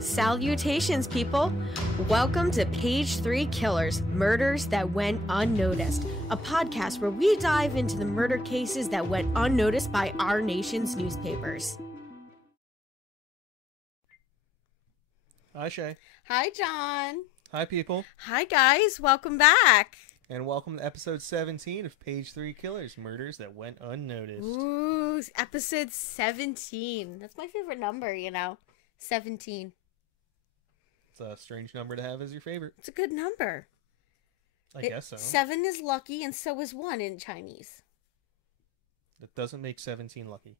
Salutations, people! Welcome to Page 3 Killers, Murders That Went Unnoticed, a podcast where we dive into the murder cases that went unnoticed by our nation's newspapers. Hi, Shay. Hi, John. Hi, people. Hi, guys. Welcome back. And welcome to episode 17 of Page 3 Killers, Murders That Went Unnoticed. Ooh, episode 17. That's my favorite number, 17. It's a strange number to have as your favorite. It's a good number. I guess so. 7 is lucky, and so is 1 in Chinese. That doesn't make 17 lucky.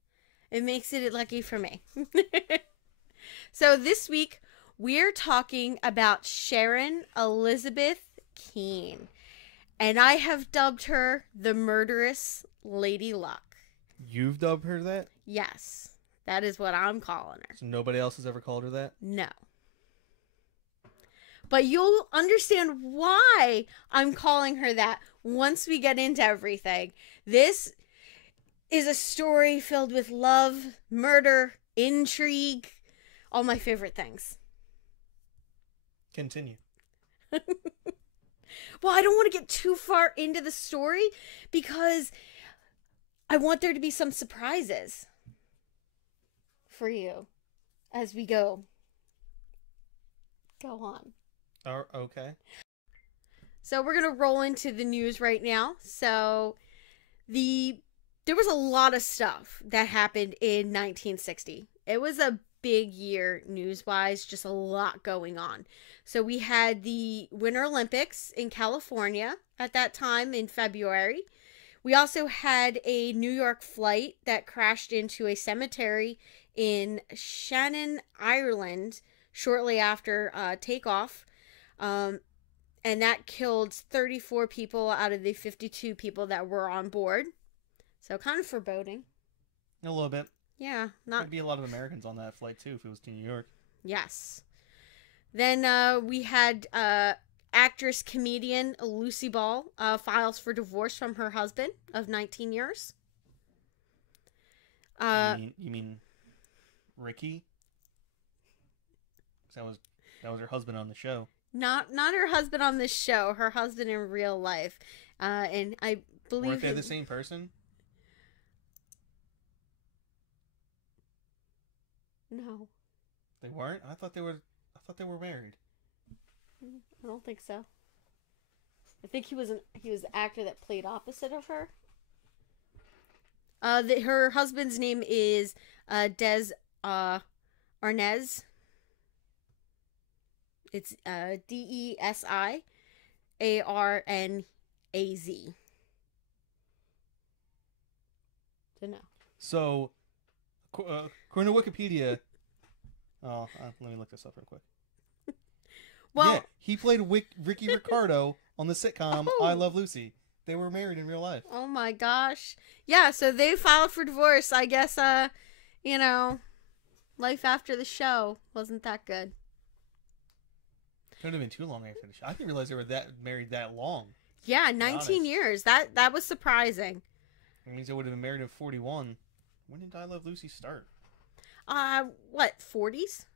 It makes it lucky for me. So this week, we're talking about Sharon Elizabeth Kinne. And I have dubbed her the Murderous Lady Luck. You've dubbed her that? Yes. That is what I'm calling her. So nobody else has ever called her that? No. But you'll understand why I'm calling her that once we get into everything. This is a story filled with love, murder, intrigue, all my favorite things. Continue. Well, I don't want to get too far into the story because I want there to be some surprises for you as we go on. Okay. So we're going to roll into the news right now. So there was a lot of stuff that happened in 1960. It was a big year news-wise, just a lot going on. So we had the Winter Olympics in California at that time in February. We also had a New York flight that crashed into a cemetery in Shannon, Ireland, shortly after takeoff. And that killed 34 people out of the 52 people that were on board. So kind of foreboding. A little bit. Yeah. There'd be a lot of Americans on that flight, too, if it was to New York. Yes. Then we had actress-comedian Lucy Ball files for divorce from her husband of 19 years. You mean Ricky? That was her husband on the show. Not her husband on this show. Her husband in real life. And I believe Weren't they the same person? No. They weren't? I thought they were married. I don't think so. I think he was the actor that played opposite of her. Her husband's name is Des Arnaz. It's DESIARNAZ. Don't know. So, according to Wikipedia, let me look this up real quick. Well, yeah, he played Ricky Ricardo on the sitcom I Love Lucy. They were married in real life. Oh my gosh. Yeah, so they filed for divorce. I guess, life after the show wasn't that good. Could have been too long after the show. I didn't realize they were married that long. Yeah, 19 years. That was surprising. It means they would have been married at 41. When did I Love Lucy start? What, 40s?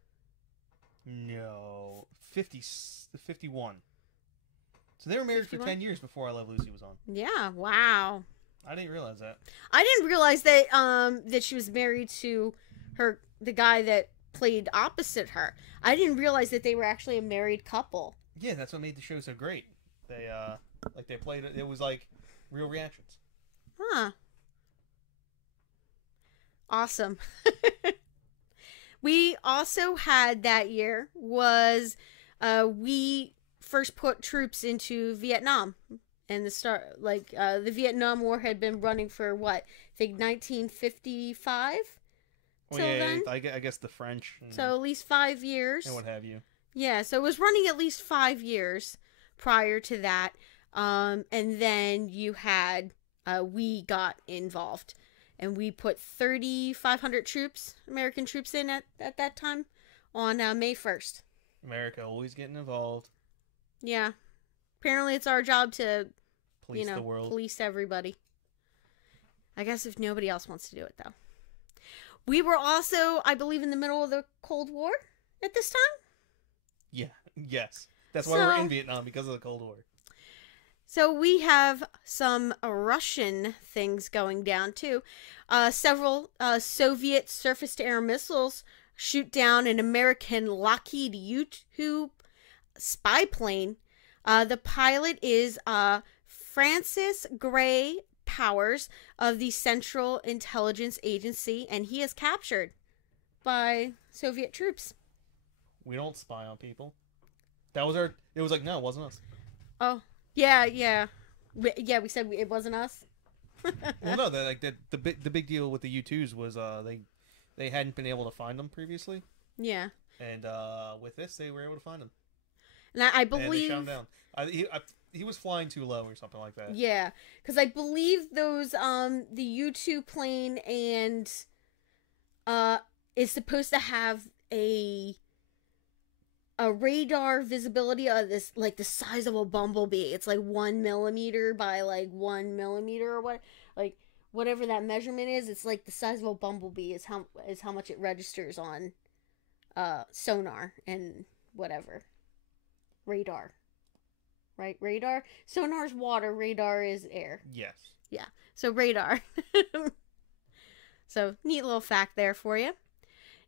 No, 51. So they were married 51? For 10 years before I Love Lucy was on. Yeah, wow. I didn't realize that. I didn't realize that that she was married to the guy that played opposite her. I didn't realize that they were actually a married couple. Yeah, that's what made the show so great. They they played it was like real reactions. Huh. Awesome. We also had that year was we first put troops into Vietnam, and the Vietnam War had been running for what, I think 1955. Well, yeah, then? I guess the French. So at least 5 years. And what have you. Yeah, so it was running at least 5 years prior to that, and then you had we got involved. And we put 3,500 troops, American troops in at that time on May 1st. America always getting involved. Yeah. Apparently it's our job to, police the world. Police everybody. I guess if nobody else wants to do it, though. We were also, I believe, in the middle of the Cold War at this time. Yeah. Yes. That's why we're in Vietnam, because of the Cold War. So we have some Russian things going down too. Several Soviet surface-to-air missiles shoot down an American Lockheed U-2 spy plane. The pilot is Francis Gray Powers of the Central Intelligence Agency, and he is captured by Soviet troops. We don't spy on people. That was our... It was like, no, it wasn't us. Oh, yeah. We said it wasn't us. Well, no, the big deal with the U-2s was they hadn't been able to find them previously. Yeah. And with this, they were able to find them. And I believe... And they shot him down. He was flying too low or something like that. Yeah, because I believe those the U-2 plane and is supposed to have a radar visibility of this, like, the size of a bumblebee. It's like 1 millimeter by like 1 millimeter or what, like whatever that measurement is. It's like the size of a bumblebee is how much it registers on sonar and whatever radar. Right? Radar? Sonar's water, radar is air. Yes. Yeah. So radar. So neat little fact there for you.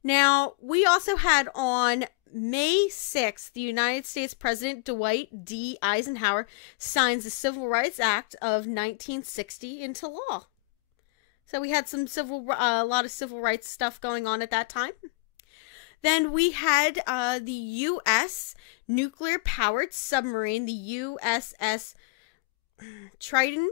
Now, we also had on May 6th, the United States President Dwight D. Eisenhower signs the Civil Rights Act of 1960 into law. So we had a lot of civil rights stuff going on at that time. Then we had the U.S. nuclear-powered submarine, the USS Triton,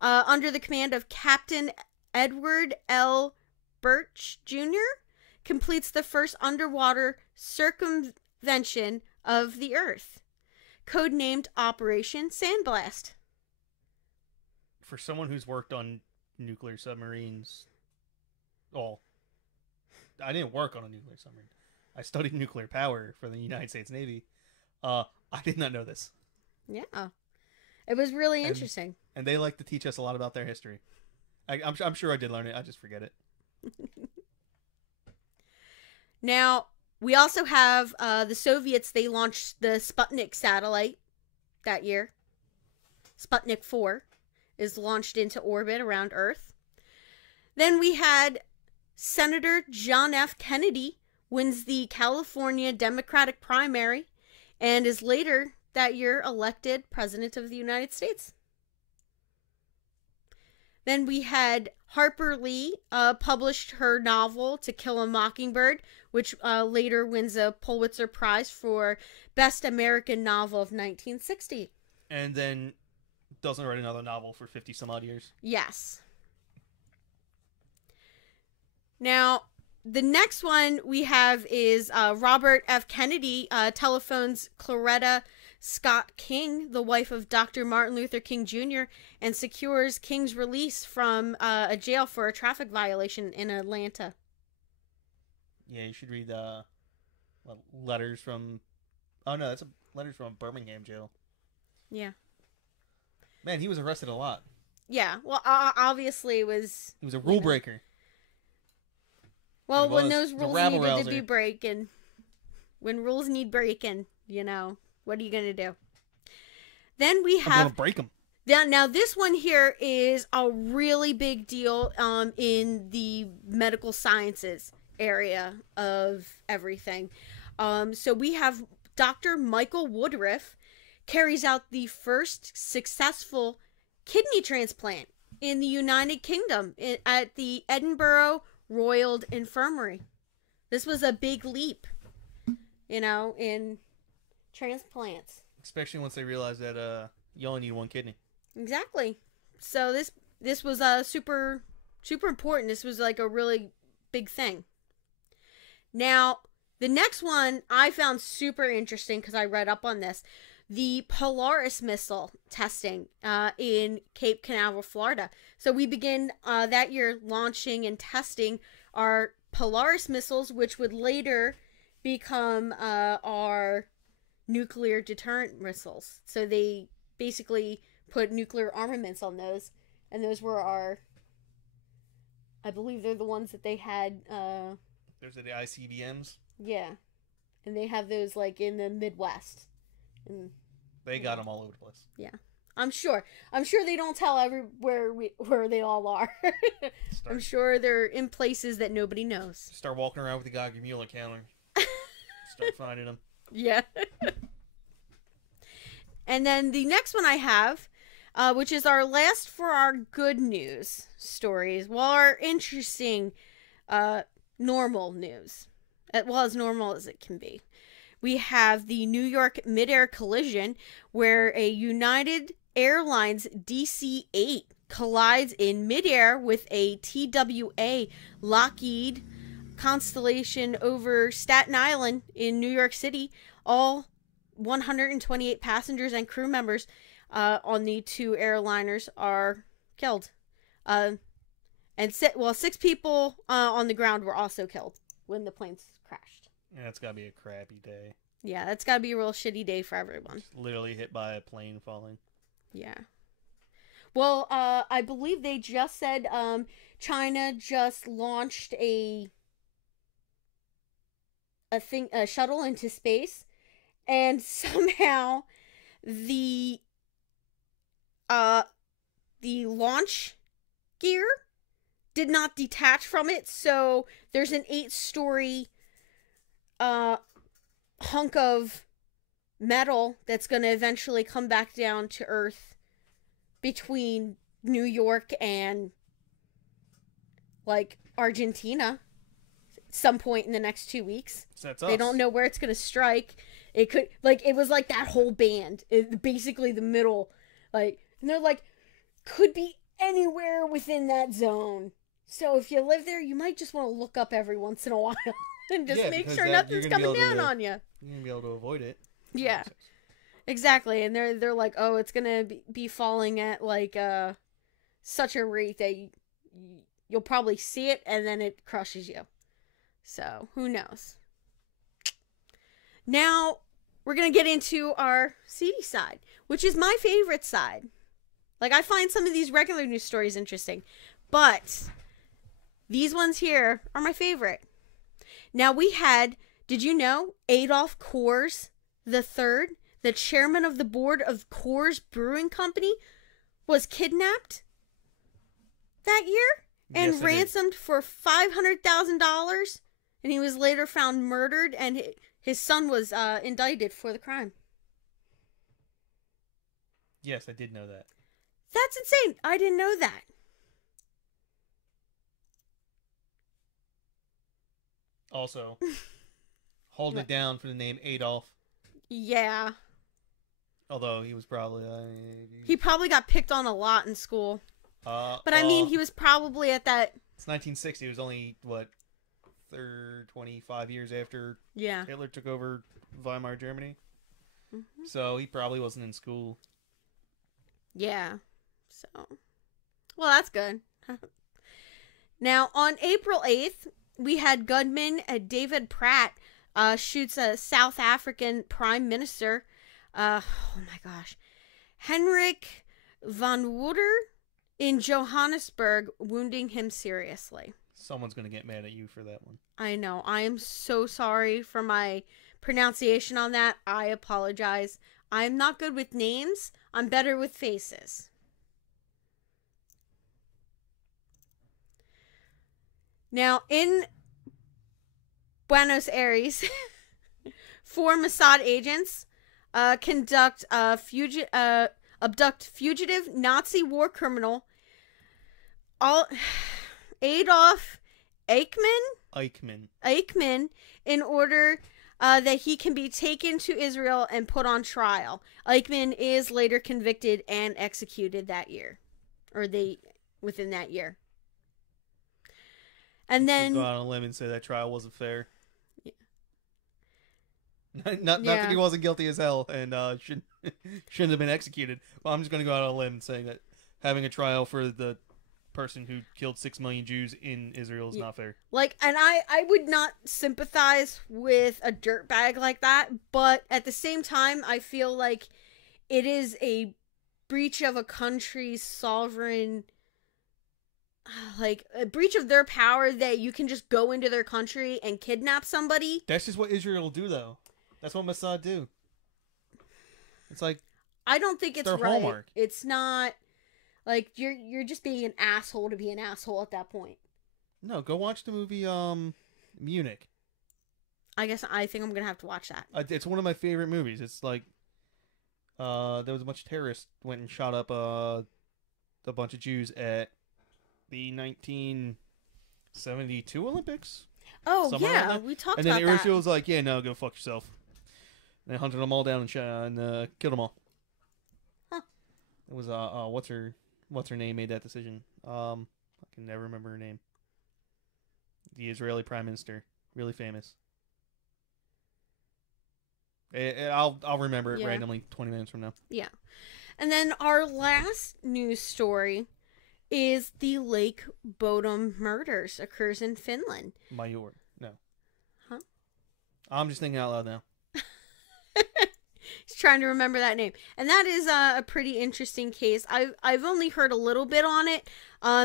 under the command of Captain Edward L. Birch Jr., completes the first underwater circumvention of the Earth, codenamed Operation Sandblast. For someone who's worked on nuclear submarines, I didn't work on a nuclear submarine. I studied nuclear power for the United States Navy. I did not know this. Yeah. It was really interesting. And they like to teach us a lot about their history. I'm sure I did learn it. I just forget it. Now, we also have the Soviets. They launched the Sputnik satellite that year. Sputnik 4 is launched into orbit around Earth. Then we had Senator John F. Kennedy wins the California Democratic primary and is later that year elected President of the United States. Then we had Harper Lee published her novel To Kill a Mockingbird, which later wins a Pulitzer Prize for Best American Novel of 1960. And then doesn't write another novel for 50 some odd years. Yes. Now, the next one we have is Robert F. Kennedy telephones Claretta Scott King, the wife of Dr. Martin Luther King Jr., and secures King's release from a jail for a traffic violation in Atlanta. Yeah, you should read letters from... Oh, no, that's letters from Birmingham jail. Yeah. Man, he was arrested a lot. Yeah, well, obviously it was... He was a rule breaker. Well, when those rules needed to be breaking, when rules need breaking, what are you going to do? Then we have... I'm going to break them. Now, this one here is a really big deal in the medical sciences area of everything. So we have Dr. Michael Woodruff carries out the first successful kidney transplant in the United Kingdom at the Edinburgh Royal Infirmary. This was a big leap, in transplants. Especially once they realized that you only need one kidney. Exactly. So this was super important. This was like a really big thing. Now, the next one I found super interesting because I read up on this. The Polaris missile testing in Cape Canaveral, Florida. So we begin that year launching and testing our Polaris missiles, which would later become our nuclear deterrent missiles. So they basically put nuclear armaments on those, and those were I believe they're the ones that they had. Those are the ICBMs. Yeah. And they have those, like, in the Midwest. And, They got them all over the place. yeah. I'm sure they don't tell everywhere where they all are. I'm sure they're in places that nobody knows. Start walking around with the Geiger Mueller counter. Start finding them. Yeah. And then the next one I have, which is our last for our good news stories. Well, our interesting, normal news. Well, as normal as it can be. We have the New York mid-air collision where a United Airlines DC-8 collides in midair with a TWA Lockheed Constellation over Staten Island in New York City. All 128 passengers and crew members on the two airliners are killed. And 6 people on the ground were also killed when the planes crashed. Yeah, it's gotta be a crappy day. Yeah, that's gotta be a real shitty day for everyone. Just literally hit by a plane falling. Yeah. Well, I believe they just said China just launched a shuttle into space, and somehow the launch gear did not detach from it, so there's an 8-story hunk of metal that's going to eventually come back down to Earth between New York and, like, Argentina some point in the next 2 weeks. So that's They us. don't know where it's going to strike. It could, like, it was like that whole band. Basically the middle, like, and they're like, could be anywhere within that zone. So if you live there, you might just want to look up every once in a while and just make sure nothing's coming down on you. You're going to be able to avoid it. Yeah. Exactly. And they're like, oh, it's going to be falling at, like, such a rate that you'll probably see it and then it crushes you. So, who knows? Now, we're going to get into our seedy side, which is my favorite side. Like, I find some of these regular news stories interesting, but these ones here are my favorite. Now, we had, did you know, Adolf Coors III, the chairman of the board of Coors Brewing Company, was kidnapped that year and Yes, ransomed for $500,000, and he was later found murdered, and his son was indicted for the crime. Yes, I did know that. That's insane. I didn't know that. Also, holding it down for the name Adolf. Yeah. Although he was probably... He probably got picked on a lot in school. But I mean, he was probably at that... It's 1960. It was only, what, 25 years after Hitler took over Weimar Germany. Mm-hmm. So he probably wasn't in school. Yeah. So, well, that's good. Now, on April 8th, we had gunman David Pratt shoots a South African prime minister. Oh my gosh. Henrik van Wouter in Johannesburg, wounding him seriously. Someone's going to get mad at you for that one. I know. I am so sorry for my pronunciation on that. I apologize. I'm not good with names. I'm better with faces. Now, in Buenos Aires, 4 Mossad agents abduct fugitive Nazi war criminal Adolf Eichmann in order that he can be taken to Israel and put on trial. Eichmann is later convicted and executed that year, or within that year. And then go out on a limb and say that trial wasn't fair. Yeah. Not that he wasn't guilty as hell and shouldn't have been executed. Well, I'm just going to go out on a limb and say that having a trial for the person who killed 6 million Jews in Israel is not fair. Like, and I would not sympathize with a dirtbag like that, but at the same time, I feel like it is a breach of a country's sovereign like a breach of their power that you can just go into their country and kidnap somebody. That's just what Israel will do, though. That's what Mossad do. It's like I don't think it's their right. hallmark. It's not like you're just being an asshole to be an asshole at that point. No, go watch the movie Munich. I think I'm gonna have to watch that. It's one of my favorite movies. It's like there was a bunch of terrorists went and shot up a bunch of Jews at the 1972 Olympics. Oh yeah, we talked about that. And then Israel was like, "Yeah, no, go fuck yourself." And they hunted them all down and killed them all. Huh. It was what's her name made that decision? I can never remember her name. The Israeli Prime Minister, really famous. I'll remember it randomly 20 minutes from now. Yeah. And then our last news story is the Lake Bodom murders occurs in Finland. Major. No. Huh? I'm just thinking out loud now. He's trying to remember that name. And that is a pretty interesting case. I've only heard a little bit on it.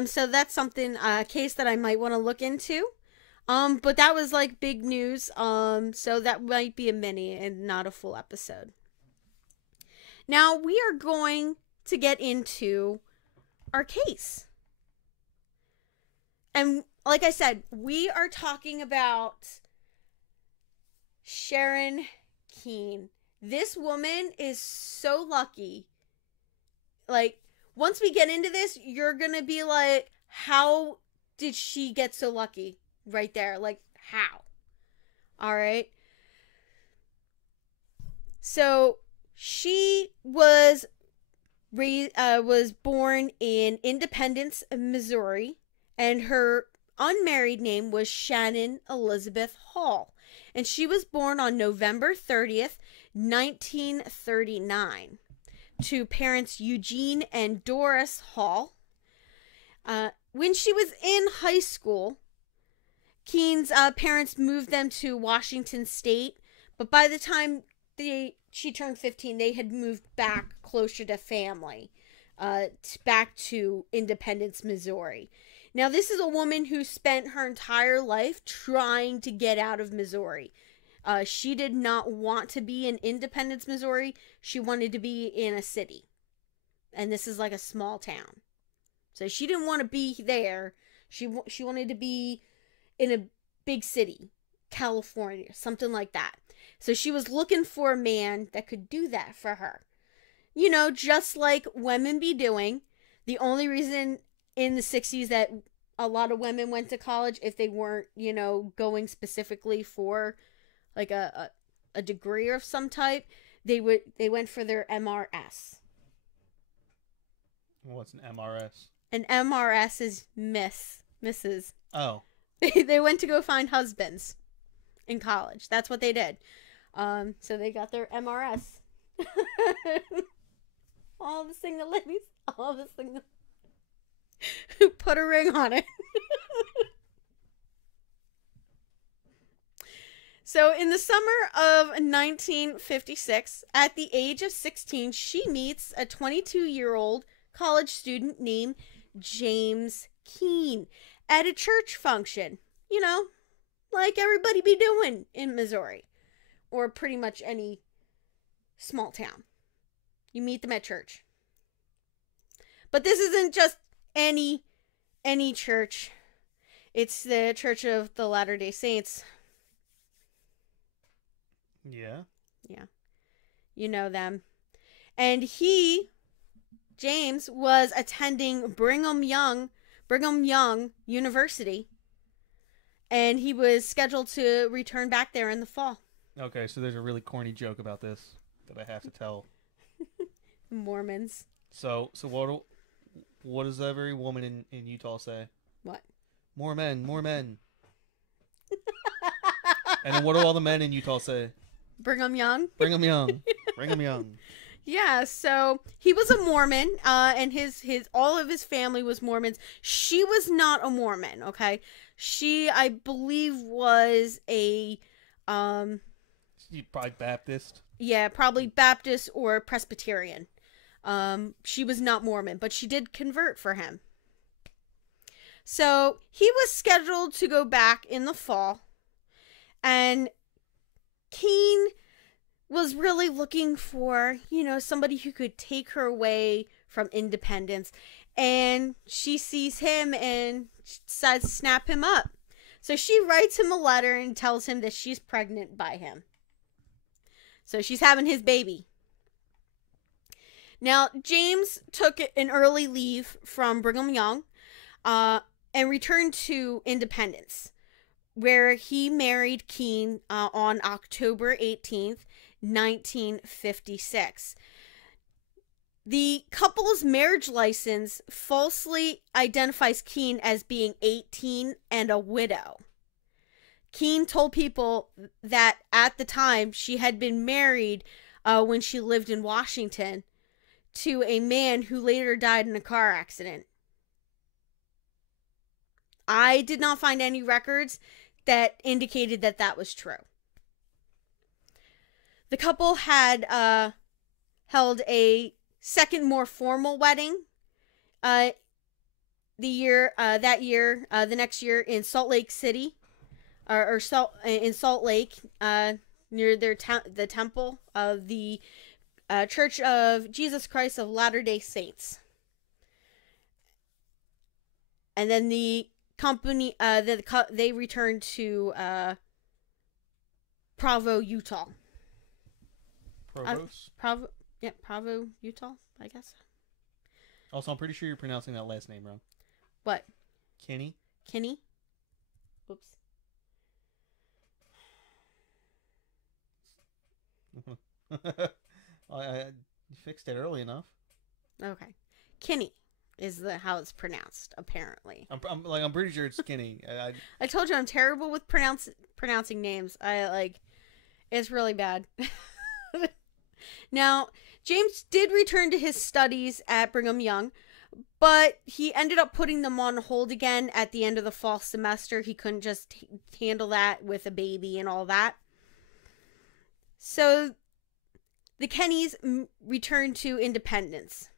So that's something, a case that I might want to look into. But that was like big news. So that might be a mini and not a full episode. Now we are going to get into our case. And like I said, we are talking about Sharon Keane. This woman is so lucky. Like, once we get into this, you're gonna be like, how did she get so lucky? Right there. Like, how? Alright. So, she was born in Independence, Missouri, and her unmarried name was Sharon Elizabeth Hall. And she was born on November 30th, 1939, to parents Eugene and Doris Hall. When she was in high school, Keane's parents moved them to Washington State, but by the time she turned 15, they had moved back closer to family, back to Independence, Missouri. Now, this is a woman who spent her entire life trying to get out of Missouri. She did not want to be in Independence, Missouri. She wanted to be in a city. And this is like a small town. So she didn't want to be there. She wanted to be in a big city, California, something like that. So she was looking for a man that could do that for her. You know, just like women be doing. The only reason in the 60s that a lot of women went to college, if they weren't, you know, going specifically for like a degree of some type, they went for their MRS. What's an MRS? An MRS is Mrs. Oh. They went to go find husbands in college. That's what they did. So they got their MRS. All the single ladies. All the single... Who put a ring on it. So in the summer of 1956, at the age of 16, she meets a 22-year-old college student named James Keane at a church function. You know, like everybody be doing in Missouri. Or pretty much any small town. You meet them at church. But this isn't just any church. It's the Church of the Latter-day Saints. Yeah. Yeah. You know them. And James, was attending Brigham Young University. And he was scheduled to return back there in the fall. Okay, so there's a really corny joke about this that I have to tell. Mormons. So what does every woman in Utah say? What? More men, more men. And then what do all the men in Utah say? Brigham Young? Brigham Young. Brigham Young. Yeah, so he was a Mormon, and his all of his family was Mormons. She was not a Mormon, okay? She, I believe, was a Probably Baptist. Yeah, probably Baptist or Presbyterian. She was not Mormon, but she did convert for him. So he was scheduled to go back in the fall, and Keane was really looking for, somebody who could take her away from independence. And she sees him and decides to snap him up. So she writes him a letter and tells him that she's pregnant by him. So she's having his baby. Now, James took an early leave from Brigham Young and returned to Independence, where he married Keane on October 18th, 1956. The couple's marriage license falsely identifies Keane as being 18 and a widow. Keane told people that at the time she had been married when she lived in Washington to a man who later died in a car accident. I did not find any records that indicated that that was true. The couple had held a second, more formal wedding the next year in Salt Lake City, in Salt Lake, near the temple of the Church of Jesus Christ of Latter-day Saints. And then the company, they returned to Provo, Utah. Provo, Utah, I guess. Also, I'm pretty sure you're pronouncing that last name wrong. What? Kinney? Oops. I fixed it early enough. Okay. Kinney is how it's pronounced, apparently. I'm pretty sure it's Kinney. I told you I'm terrible with pronouncing names. It's really bad. Now, James did return to his studies at Brigham Young, but he ended up putting them on hold again at the end of the fall semester. He couldn't just handle that with a baby and all that. So the Kennys returned to Independence,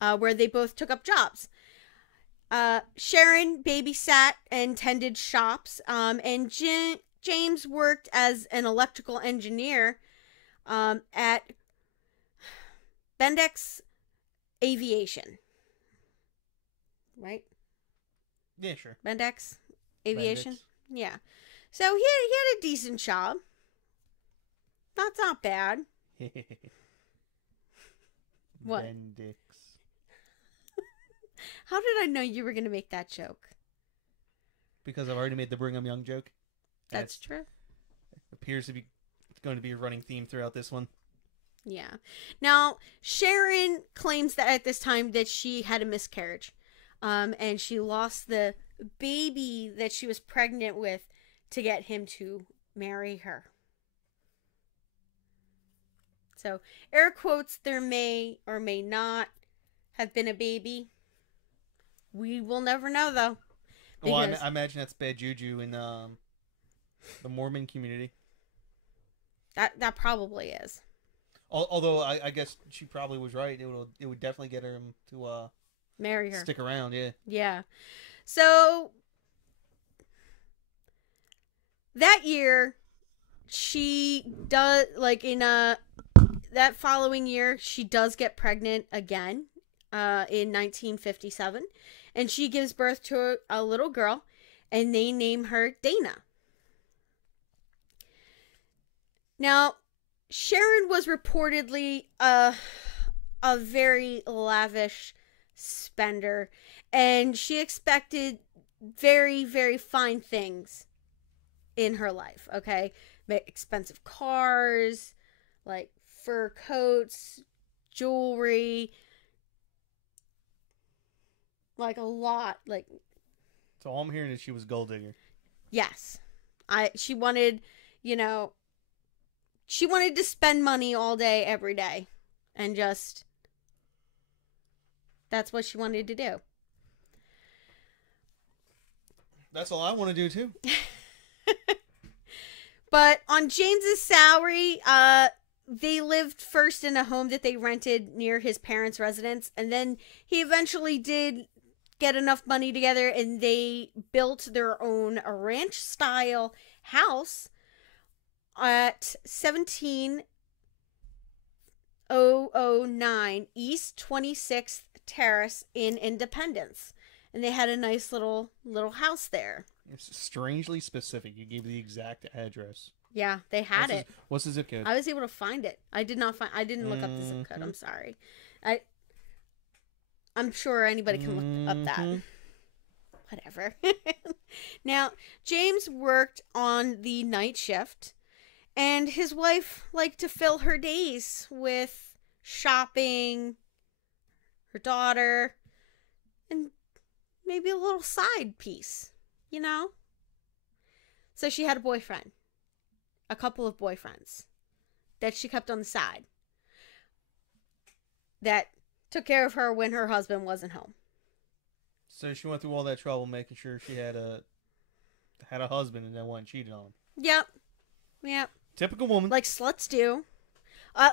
where they both took up jobs. Sharon babysat and tended shops, and James worked as an electrical engineer at Bendix Aviation. Right? Yeah, sure. Bendix Aviation? Bendix. Yeah. So he had a decent job. That's not bad. What? Bendix. How did I know you were going to make that joke? Because I've already made the Brigham Young joke. That's true. Appears to be going to be a running theme throughout this one. Yeah. Now, Sharon claims that at this time that she had a miscarriage. And she lost the baby that she was pregnant with to get him to marry her. So, air quotes, there may or may not have been a baby. We will never know, though. Well, I imagine that's bad juju in the Mormon community. That probably is. Although I guess she probably was right. It would definitely get her to marry her. Stick around, yeah. Yeah. So that year, she does, like, in that following year, she does get pregnant again in 1957, and she gives birth to a little girl, and they name her Dana. Now, Sharon was reportedly a very lavish spender, and she expected very, very fine things in her life, okay? Expensive cars, like fur coats, jewelry, like a lot, like... So all I'm hearing is she was gold digger. Yes. She wanted, she wanted to spend money all day, every day, and just... That's what she wanted to do. That's all I want to do, too. But on James's salary, they lived first in a home that they rented near his parents' residence, and then he eventually did get enough money together, and they built their own ranch-style house at 17009 East 26th Terrace in Independence. And they had a nice little house there. It's strangely specific. You gave the exact address. Yeah, they had it. What's the zip code? I was able to find it. I didn't look up the zip code. I'm sorry. I'm sure anybody can look up that. Whatever. Now, James worked on the night shift, and his wife liked to fill her days with shopping, her daughter, and maybe a little side piece, you know? So she had a boyfriend. A couple of boyfriends that she kept on the side that took care of her when her husband wasn't home. So she went through all that trouble making sure she had a husband and then wasn't cheated on. Yep. Typical woman. Like sluts do.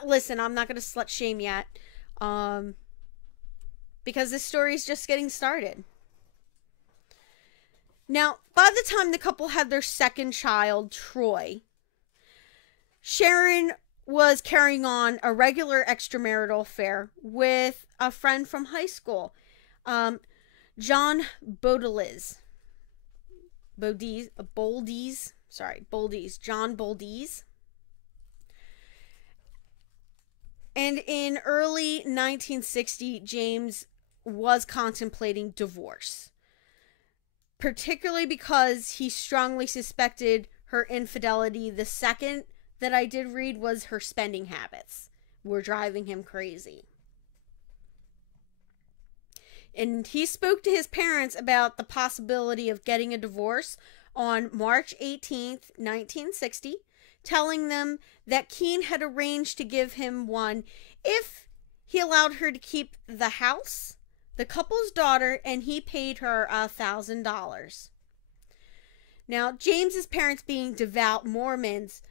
Listen, I'm not going to slut shame yet. Because this story's just getting started. Now, by the time the couple had their second child, Troy, Sharon was carrying on a regular extramarital affair with a friend from high school, John Boldies. John Boldies. And in early 1960, James was contemplating divorce, particularly because he strongly suspected her infidelity. The second that I did read was her spending habits were driving him crazy. And he spoke to his parents about the possibility of getting a divorce on March 18th, 1960, telling them that Keane had arranged to give him one if he allowed her to keep the house, the couple's daughter, and he paid her $1,000. Now, James's parents, being devout Mormons,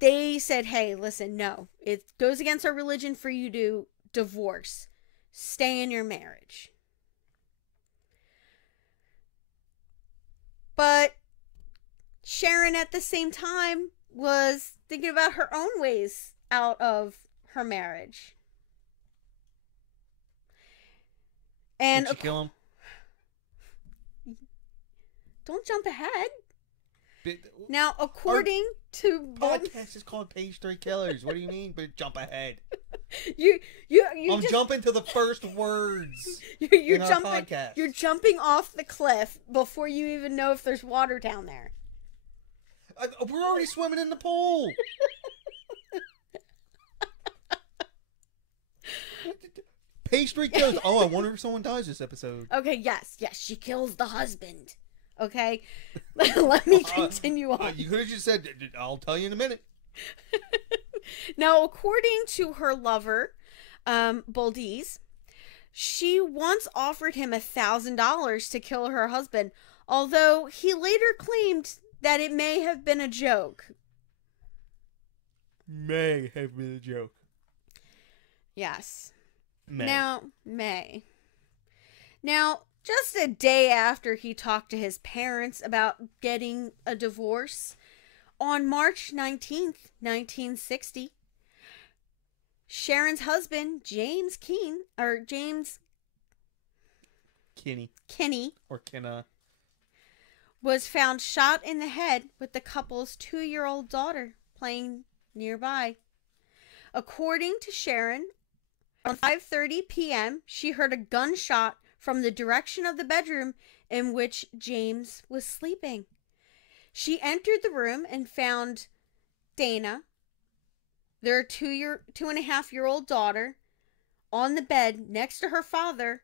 they said, hey, listen, no, it goes against our religion for you to divorce. Stay in your marriage. But Sharon, at the same time, was thinking about her own ways out of her marriage. And did she kill him? Don't jump ahead. Now, according to podcast is called Page 3 Killers. What do you mean? But jump ahead. I'm jumping to the first words. You're jumping. You're jumping off the cliff before you even know if there's water down there. We're already swimming in the pool. Page 3 Killers. Oh, I wonder if someone dies this episode. Okay, yes, she kills the husband. Okay, let me continue on. You could have just said, I'll tell you in a minute. Now, according to her lover, Boldies, she once offered him $1,000 to kill her husband, although he later claimed that it may have been a joke. May have been a joke. Yes. May. Now, just a day after he talked to his parents about getting a divorce, on March 19th, 1960, Sharon's husband, James Keane, or James Kinney, or Kinna, was found shot in the head with the couple's 2-year-old daughter playing nearby. According to Sharon, around 5:30 p.m., she heard a gunshot from the direction of the bedroom in which James was sleeping. She entered the room and found Dana, their 2.5-year-old daughter, on the bed next to her father,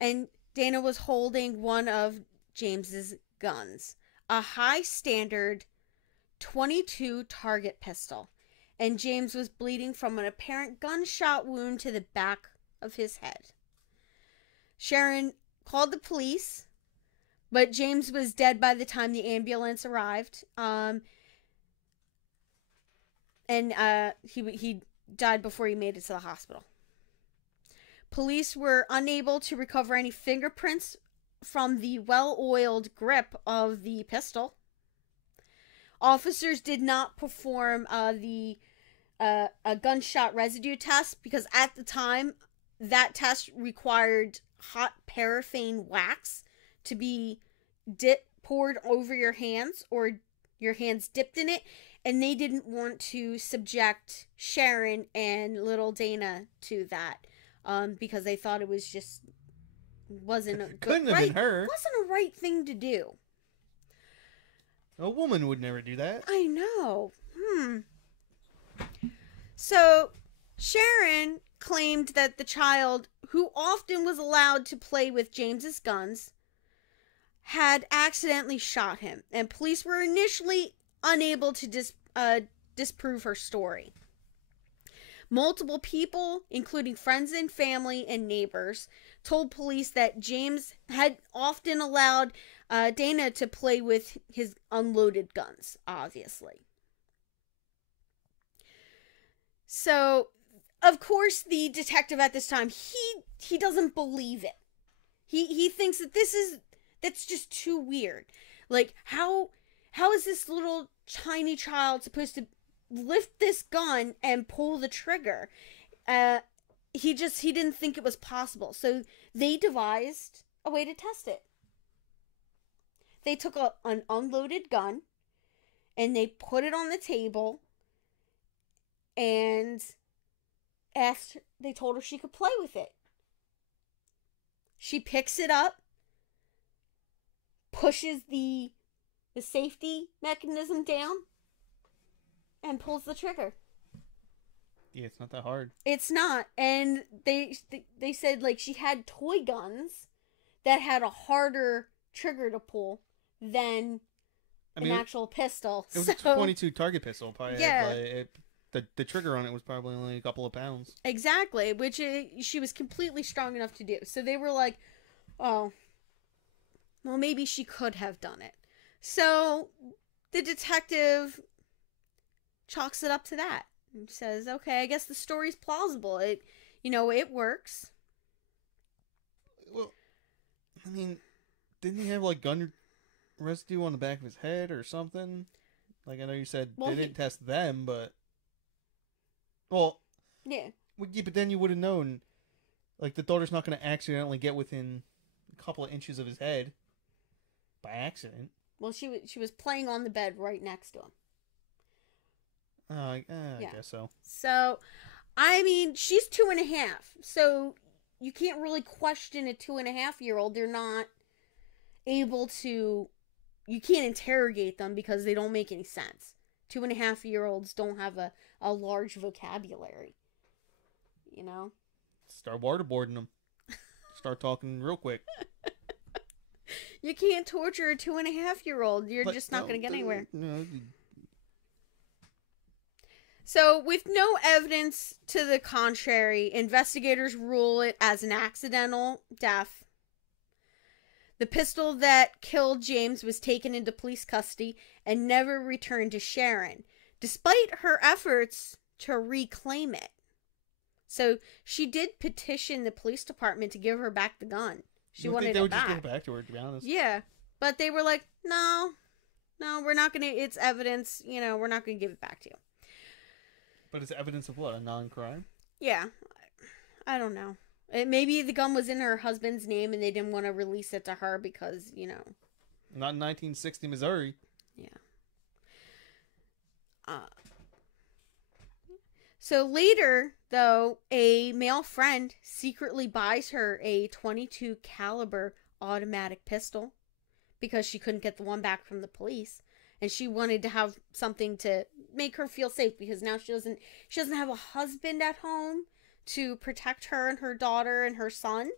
and Dana was holding one of James's guns, a high standard .22 target pistol, and James was bleeding from an apparent gunshot wound to the back of his head. Sharon called the police, but James was dead by the time the ambulance arrived. And he died before he made it to the hospital. Police were unable to recover any fingerprints from the well-oiled grip of the pistol. Officers did not perform a gunshot residue test because at the time, that test required hot paraffin wax to be poured over your hands or your hands dipped in it, and they didn't want to subject Sharon and little Dana to that because they thought it was just wasn't a couldn't have been her. Wasn't a right thing to do. A woman would never do that. I know. So Sharon claimed that the child, who often was allowed to play with James's guns, had accidentally shot him, and police were initially unable to disprove her story. Multiple people, including friends and family and neighbors, told police that James had often allowed Dana to play with his unloaded guns, obviously. So, of course, the detective at this time, he doesn't believe it. He thinks that that's just too weird. Like, how is this little tiny child supposed to lift this gun and pull the trigger? He didn't think it was possible. So they devised a way to test it. They took an unloaded gun and they put it on the table and they told her she could play with it. She picks it up, pushes the safety mechanism down, and pulls the trigger. Yeah, it's not that hard. It's not. And they said, like, she had toy guns that had a harder trigger to pull than an actual pistol. It was a .22 target pistol. Probably yeah. The trigger on it was probably only a couple of pounds. Exactly, which she was completely strong enough to do. So they were like, oh, well, maybe she could have done it. So the detective chalks it up to that. And says, okay, I guess the story's plausible. It works. Well, I mean, didn't he have, like, gun residue on the back of his head or something? Like, I know you said they didn't test them, but... Well... Yeah. But then you would have known, like, the daughter's not going to accidentally get within a couple of inches of his head by accident. Well, she was playing on the bed right next to him. I guess so. So, I mean, she's 2.5. So, you can't really question a 2.5-year-old. They're not able to... You can't interrogate them because they don't make any sense. 2.5-year-olds don't have a large vocabulary. You know? Start waterboarding them. Start talking real quick. You can't torture a 2.5-year-old. You're just not going to get anywhere. No. So, with no evidence to the contrary, investigators rule it as an accidental death. The pistol that killed James was taken into police custody and never returned to Sharon, despite her efforts to reclaim it. So, she did petition the police department to give her back the gun. She wanted it back. They would just give it back to her, to be honest. Yeah, but they were like, no, we're not going to, it's evidence, we're not going to give it back to you. But it's evidence of what? A non-crime? Yeah. I don't know. Maybe the gun was in her husband's name and they didn't want to release it to her because, Not in 1960 Missouri. Yeah. So later, though, a male friend secretly buys her a .22 caliber automatic pistol because she couldn't get the one back from the police. And she wanted to have something to make her feel safe because now she doesn't have a husband at home to protect her and her daughter and her son.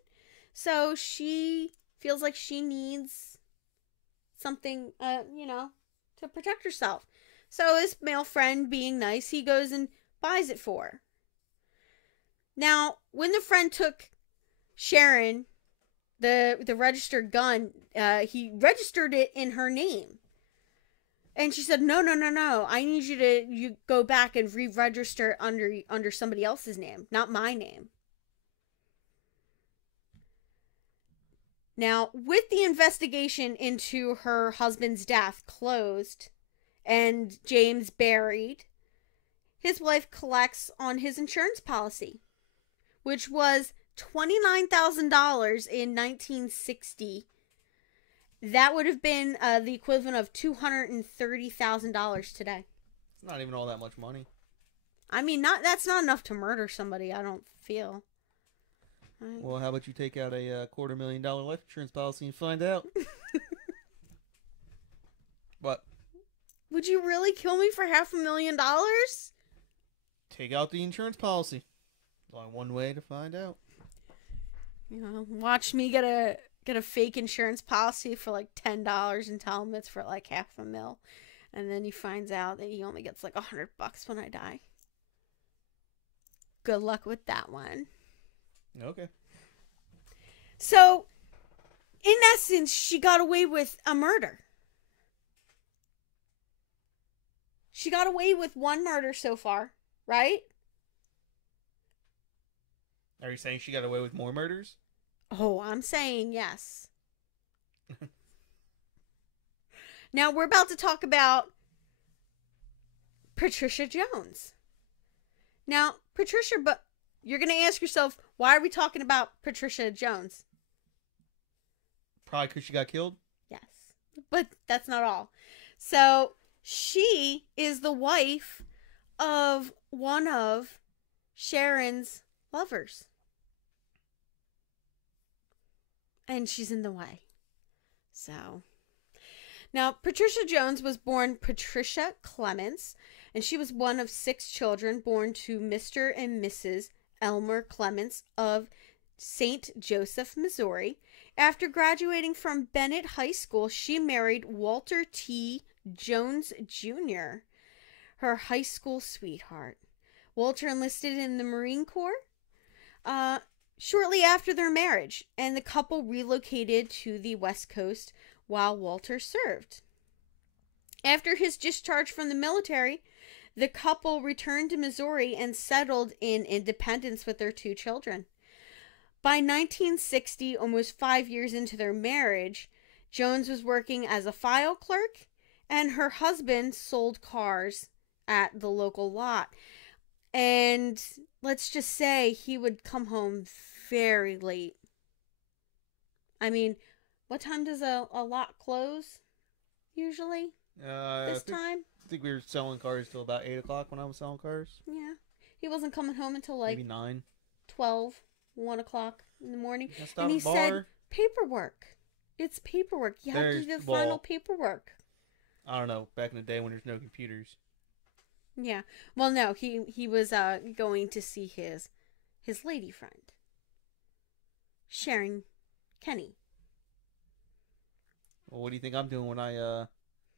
So she feels like she needs something, to protect herself. So his male friend, being nice, he goes and buys it for her. Now, when the friend took Sharon, the registered gun, he registered it in her name. And she said, no. I need you go back and re-register under somebody else's name, not my name. Now, with the investigation into her husband's death closed and James buried, his wife collects on his insurance policy, which was $29,000 in 1960. That would have been the equivalent of $230,000 today. It's not even all that much money. I mean, that's not enough to murder somebody, I don't feel. Well, how about you take out a $250,000 life insurance policy and find out? What? Would you really kill me for $500,000? Take out the insurance policy. There's only one way to find out. You know, watch me get a fake insurance policy for like $10 and tell him it's for like $500,000, and then he finds out that he only gets like $100 when I die. Good luck with that one. Okay. So, in essence, she got away with a murder. She got away with one murder so far, right? Are you saying she got away with more murders? Oh, I'm saying yes. Now, we're about to talk about Patricia Jones. Now, Patricia, but you're going to ask yourself, why are we talking about Patricia Jones? Probably because she got killed? Yes. But that's not all. So, she is the wife of one of Sharon's lovers. And she's in the way. So, now, Patricia Jones was born Patricia Clements, and she was one of 6 children born to Mr. and Mrs. Elmer Clements of St. Joseph, Missouri. After graduating from Bennett High School, she married Walter T. Jones Jr., her high school sweetheart. Walter enlisted in the Marine Corps shortly after their marriage, and the couple relocated to the West Coast while Walter served. After his discharge from the military, the couple returned to Missouri and settled in Independence with their 2 children. By 1960, almost 5 years into their marriage, Jones was working as a file clerk, and her husband sold cars at the local lot. And let's just say he would come home very late. I mean, what time does a lot close usually? This time? I think we were selling cars till about 8 o'clock when I was selling cars. Yeah. He wasn't coming home until like maybe 9. 12, 1 o'clock in the morning. And he said, paperwork. It's paperwork. You have to do the final paperwork. I don't know. Back in the day when there's no computers. Yeah. Well, no. He was going to see his lady friend, Sharon Keane. Well, what do you think I'm doing when I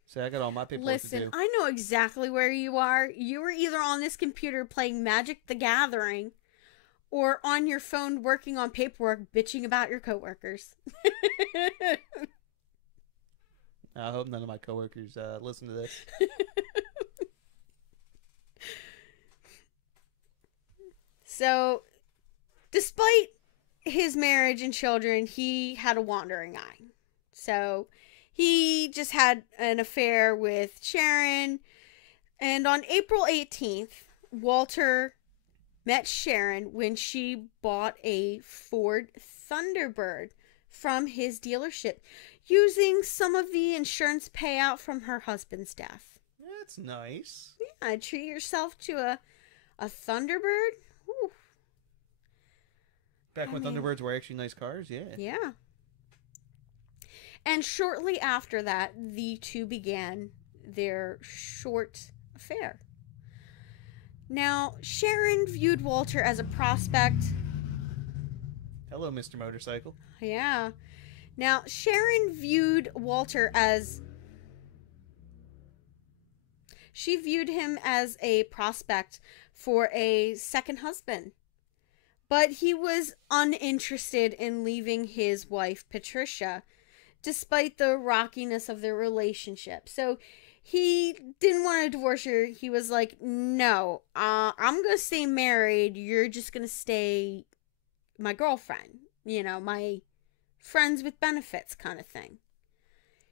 say I got all my paperwork to do? Listen, I know exactly where you are. You were either on this computer playing Magic the Gathering, or on your phone working on paperwork, bitching about your coworkers. I hope none of my coworkers listen to this. So, despite his marriage and children, he had a wandering eye. So, he just had an affair with Sharon. And on April 18th, Walter met Sharon when she bought a Ford Thunderbird from his dealership, using some of the insurance payout from her husband's death. That's nice. Yeah, treat yourself to a Thunderbird. Ooh. Back when Thunderbirds were actually nice cars, yeah. Yeah. And shortly after that, the two began their short affair. Now, Sharon viewed Walter as a prospect. Hello, Mr. Motorcycle. Yeah. Now, Sharon viewed Walter as... She viewed him as a prospect for a second husband. But he was uninterested in leaving his wife, Patricia, despite the rockiness of their relationship. So he didn't want to divorce her. He was like, no, I'm going to stay married. You're just going to stay my girlfriend. You know, my friends with benefits kind of thing.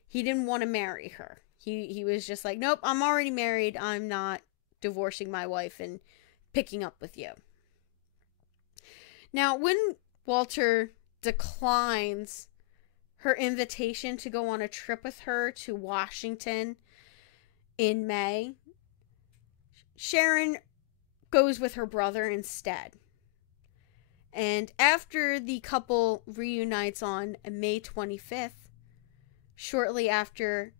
He didn't want to marry her. He was just like, nope, I'm already married. I'm not divorcing my wife and picking up with you. Now, when Walter declines her invitation to go on a trip with her to Washington in May, Sharon goes with her brother instead. And after the couple reunites on May 25th, shortly after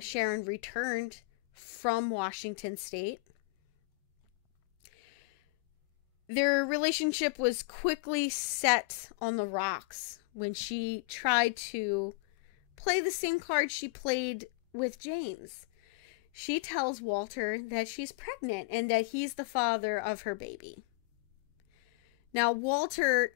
Sharon returned from Washington State, their relationship was quickly set on the rocks when she tried to play the same card she played with James. She tells Walter that she's pregnant and that he's the father of her baby. Now, Walter,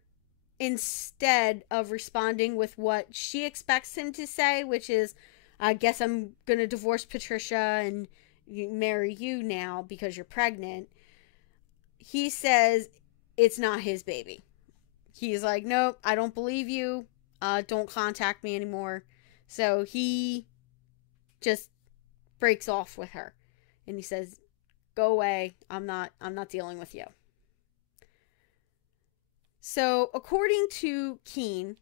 instead of responding with what she expects him to say, which is, I guess I'm going to divorce Patricia and marry you now because you're pregnant, he says it's not his baby. He's like, nope, I don't believe you. Don't contact me anymore. So he just breaks off with her. And he says, go away. I'm not dealing with you. So, according to Keane,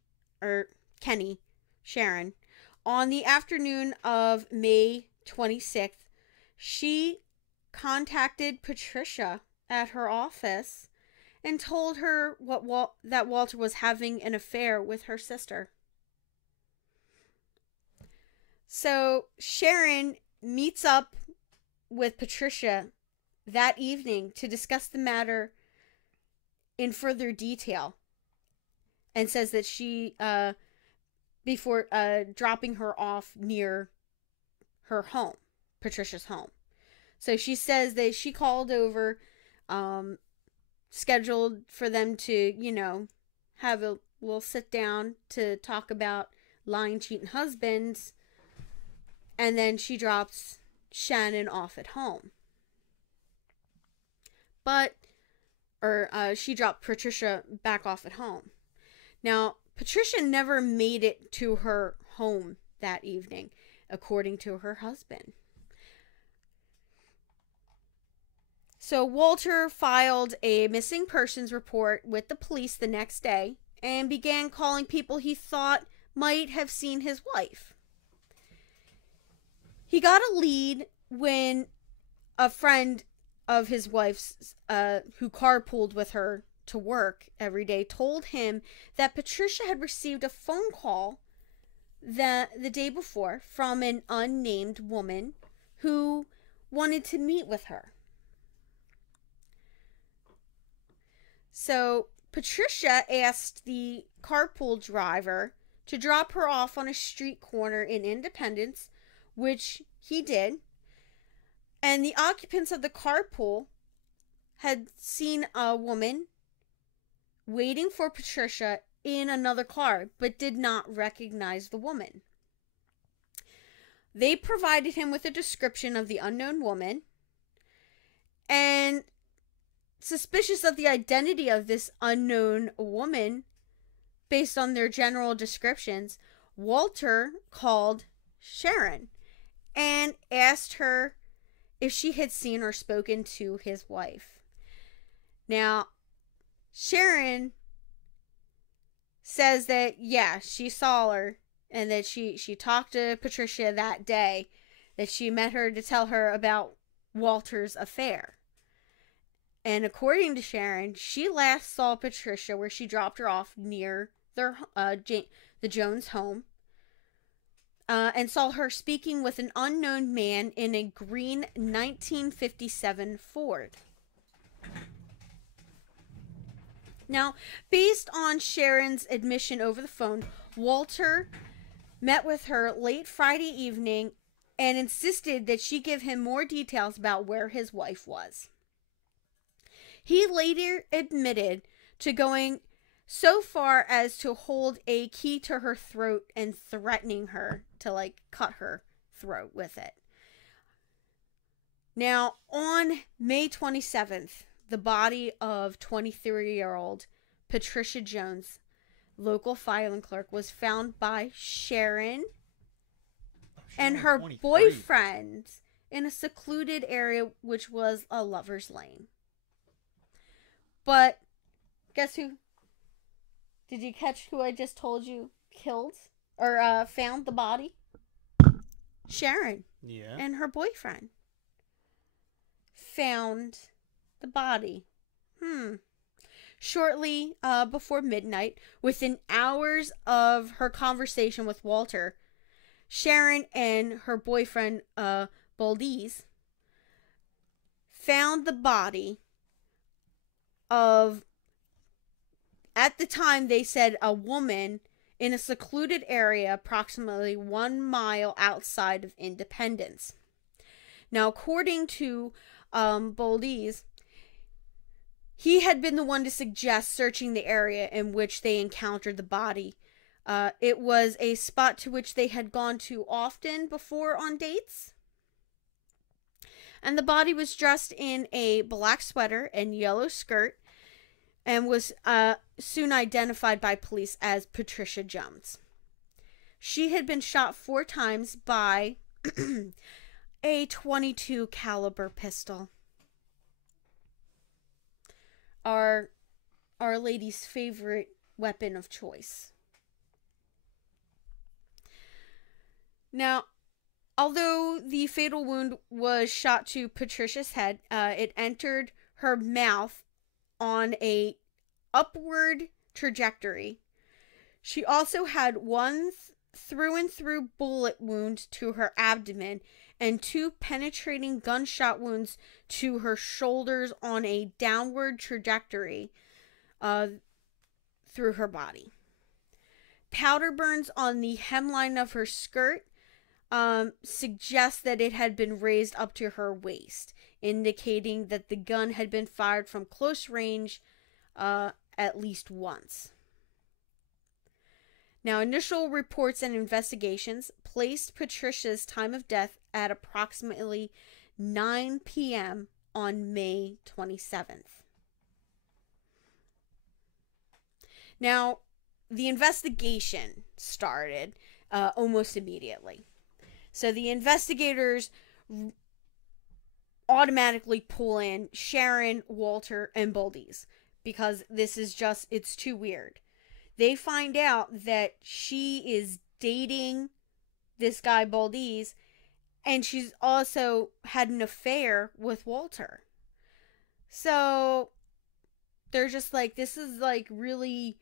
Sharon, on the afternoon of May 26th, she contacted Patricia at her office and told her that Walter was having an affair with her sister. So, Sharon meets up with Patricia that evening to discuss the matter in further detail, and says that she, before dropping her off near her home, Patricia's home. So she says that she called over, scheduled for them to, have a little sit down to talk about lying, cheating husbands, and then she drops Shannon off at home. She dropped Patricia back off at home. Now, Patricia never made it to her home that evening, according to her husband. So Walter filed a missing persons report with the police the next day and began calling people he thought might have seen his wife. He got a lead when a friend of his wife's, who carpooled with her to work every day, told him that Patricia had received a phone call the day before from an unnamed woman who wanted to meet with her. So Patricia asked the carpool driver to drop her off on a street corner in Independence, which he did. And the occupants of the carpool had seen a woman waiting for Patricia in another car, but did not recognize the woman. They provided him with a description of the unknown woman, and suspicious of the identity of this unknown woman, based on their general descriptions, Walter called Sharon and asked her if she had seen or spoken to his wife. Now, Sharon says that, yeah, she saw her and that she talked to Patricia that day, that she met her to tell her about Walter's affair. And according to Sharon, she last saw Patricia where she dropped her off near the Jones home, and saw her speaking with an unknown man in a green 1957 Ford. Now, based on Sharon's admission over the phone, Walter met with her late Friday evening and insisted that she give him more details about where his wife was. He later admitted to going so far as to hold a key to her throat and threatening her to, cut her throat with it. Now, on May 27th, the body of 23-year-old Patricia Jones, local filing clerk, was found by Sharon and only her 23. boyfriend in a secluded area, which was a lover's lane. But guess who? Did you catch who I just told you killed or found the body? Sharon. Yeah. And her boyfriend found the body. Shortly before midnight, within hours of her conversation with Walter, Sharon and her boyfriend, Baldiz, found the body of, at the time they said, a woman in a secluded area approximately 1 mile outside of Independence. Now, according to Baldiz, he had been the one to suggest searching the area in which they encountered the body. It was a spot to which they had gone to often before on dates. And the body was dressed in a black sweater and yellow skirt and was soon identified by police as Patricia Jones. She had been shot 4 times by a .22 caliber pistol. Our lady's favorite weapon of choice. Now, although the fatal wound was shot to Patricia's head, it entered her mouth on a upward trajectory. She also had one through and through bullet wound to her abdomen and 2 penetrating gunshot wounds to her shoulders on a downward trajectory through her body. Powder burns on the hemline of her skirt suggest that it had been raised up to her waist, indicating that the gun had been fired from close range at least once. Now, initial reports and investigations placed Patricia's time of death at approximately 9 p.m. on May 27th. Now, the investigation started almost immediately. So the investigators automatically pull in Sharon, Walter, and Baldiz because this is just, it's too weird. They find out that she is dating this guy Baldiz, and she's also had an affair with Walter. So they're just like, this is like really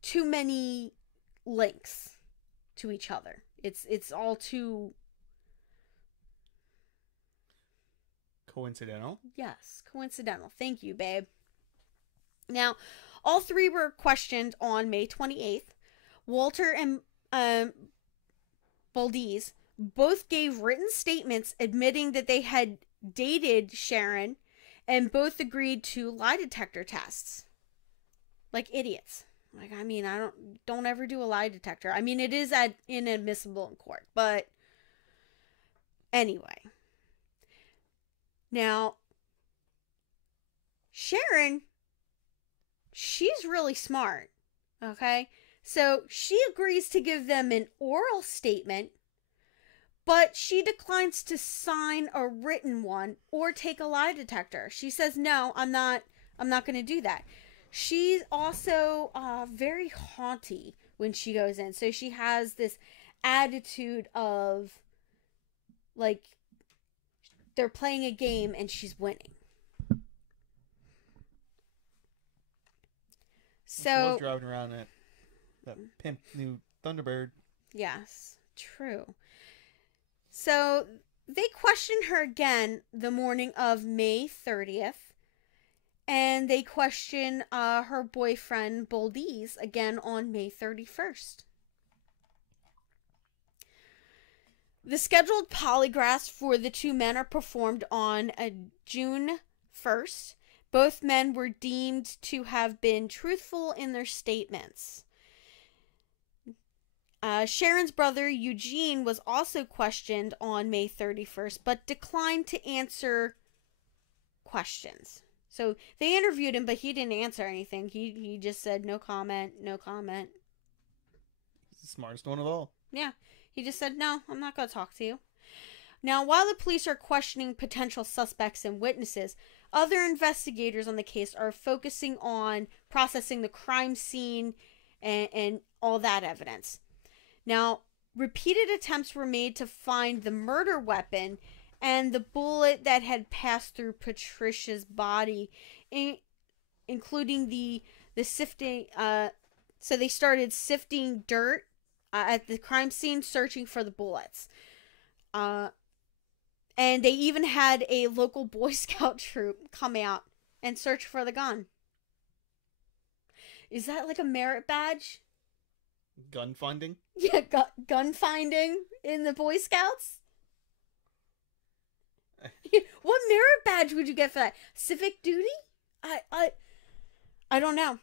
too many links to each other. It's all too coincidental. Yes, coincidental. Thank you, babe. Now, all 3 were questioned on May 28th. Walter and Baldiz both gave written statements admitting that they had dated Sharon, and both agreed to lie detector tests. Like idiots. Like, I mean, don't ever do a lie detector. I mean, it is inadmissible in court, but anyway. Now, Sharon, she's really smart, okay? So she agrees to give them an oral statement, but she declines to sign a written one or take a lie detector. She says, no, I'm not going to do that. She's also very haughty when she goes in. So she has this attitude of, like, they're playing a game and she's winning. So she was driving around that pimp new Thunderbird. Yes, true. So they questioned her again the morning of May 30th. And they question her boyfriend, Baldiz, again on May 31st. The scheduled polygraphs for the 2 men are performed on June 1st. Both men were deemed to have been truthful in their statements. Sharon's brother, Eugene, was also questioned on May 31st, but declined to answer questions. So they interviewed him, but he didn't answer anything. He just said no comment, no comment. He's the smartest one of all. Yeah. He just said, no, I'm not going to talk to you. Now, while the police are questioning potential suspects and witnesses, other investigators on the case are focusing on processing the crime scene and all that evidence. Now, repeated attempts were made to find the murder weapon and the bullet that had passed through Patricia's body, including the sifting. So they started sifting dirt at the crime scene, searching for the bullets. And they even had a local Boy Scout troop come out and search for the gun. Is that like a merit badge? Gun finding? Yeah, gun finding in the Boy Scouts? What merit badge would you get for that? Civic duty? I don't know.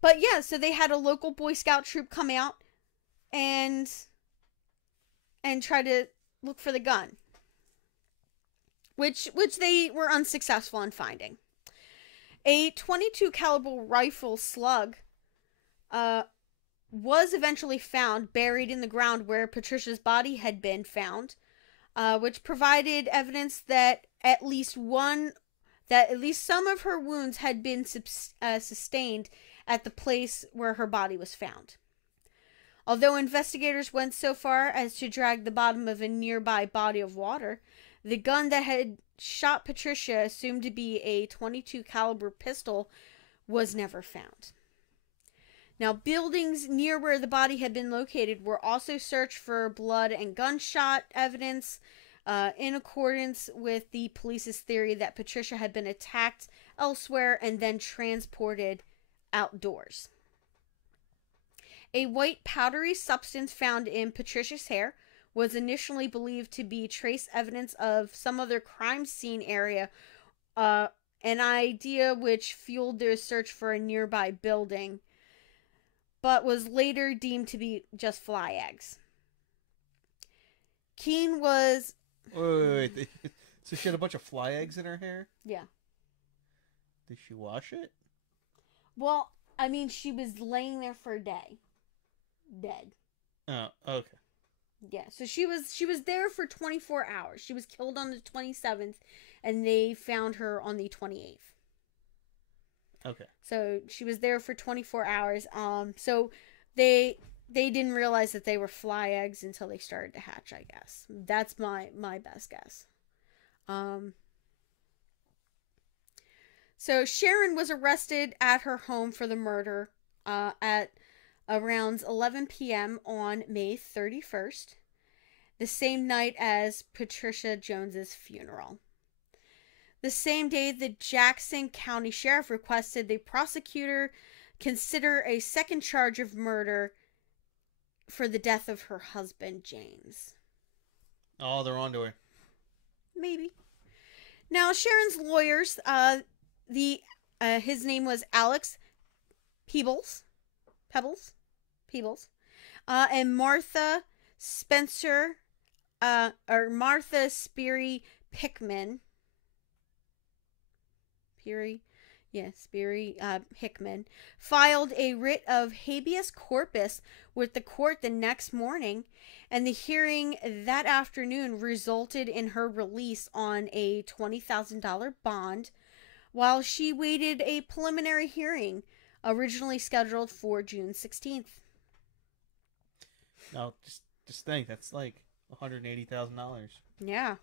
But yeah, so they had a local Boy Scout troop come out and try to look for the gun, which they were unsuccessful in finding. A .22 caliber rifle slug was eventually found buried in the ground where Patricia's body had been found, which provided evidence that at least some of her wounds had been sustained at the place where her body was found. Although investigators went so far as to drag the bottom of a nearby body of water, the gun that had shot Patricia, assumed to be a .22 caliber pistol, was never found. Now, buildings near where the body had been located were also searched for blood and gunshot evidence, in accordance with the police's theory that Patricia had been attacked elsewhere and then transported outdoors. A white powdery substance found in Patricia's hair was initially believed to be trace evidence of some other crime scene area, an idea which fueled their search for a nearby building, but was later deemed to be just fly eggs. Keane was... Wait. So she had a bunch of fly eggs in her hair? Yeah. Did she wash it? Well, I mean, she was laying there for a day. Dead. Oh, okay. Yeah, so she was there for 24 hours. She was killed on the 27th, and they found her on the 28th. Okay. So she was there for 24 hours. So they didn't realize that they were fly eggs until they started to hatch, I guess. That's my best guess. So Sharon was arrested at her home for the murder at around 11 p.m. on May 31st, the same night as Patricia Jones's funeral. The same day, the Jackson County Sheriff requested the prosecutor consider a second charge of murder for the death of her husband, James. Oh, they're onto her. Maybe. Now, Sharon's lawyers, his name was Alex Peebles, and Martha Spencer, or Martha Sperry Hickman. Hickman filed a writ of habeas corpus with the court the next morning, and the hearing that afternoon resulted in her release on a $20,000 bond, while she waited a preliminary hearing originally scheduled for June 16th. Now, just think, that's like $180,000. Yeah.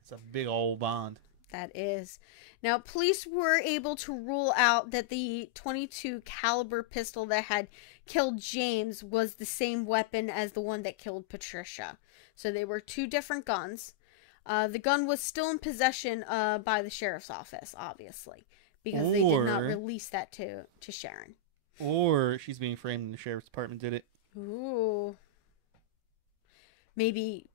It's a big old bond. That is. Now, police were able to rule out that the .22 caliber pistol that had killed James was the same weapon as the one that killed Patricia. So they were two different guns. The gun was still in possession by the sheriff's office, obviously, because they did not release that to Sharon. Or she's being framed and the sheriff's department did it. Ooh. Maybe...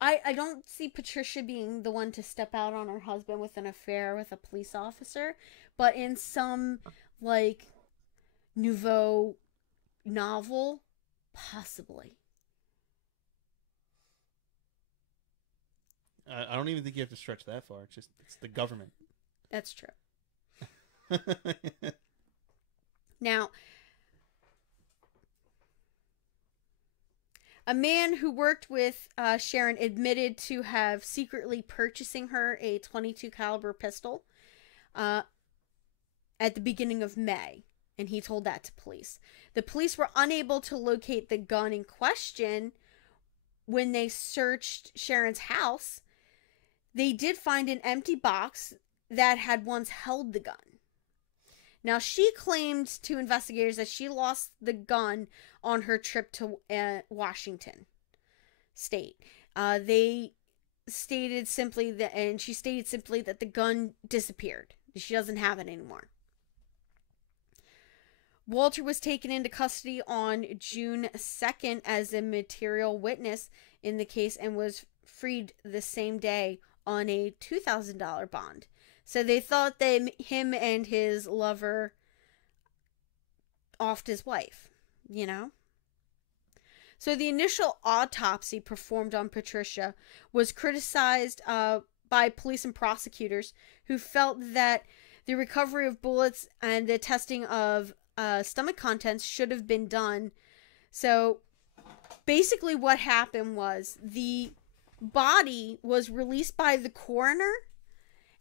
I don't see Patricia being the one to step out on her husband with an affair with a police officer, but in some, like, nouveau novel, possibly. I don't even think you have to stretch that far. It's the government. That's true. Now, a man who worked with Sharon admitted to have secretly purchasing her a .22 caliber pistol at the beginning of May, and he told that to police. The police were unable to locate the gun in question when they searched Sharon's house. They did find an empty box that had once held the gun. Now, she claimed to investigators that she lost the gun on her trip to Washington State. They stated simply that, and she stated simply that the gun disappeared. She doesn't have it anymore. Walter was taken into custody on June 2nd as a material witness in the case and was freed the same day on a $2,000 bond. So they thought that him and his lover offed his wife, you know? So the initial autopsy performed on Patricia was criticized by police and prosecutors who felt that the recovery of bullets and the testing of stomach contents should have been done. So basically what happened was the body was released by the coroner,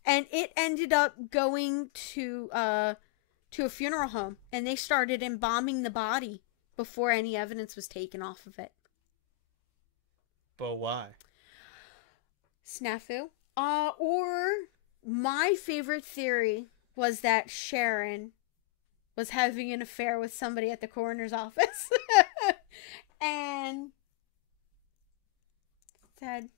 and it ended up going to a funeral home, and they started embalming the body before any evidence was taken off of it. But why? Snafu. Or my favorite theory was that Sharon was having an affair with somebody at the coroner's office. And said,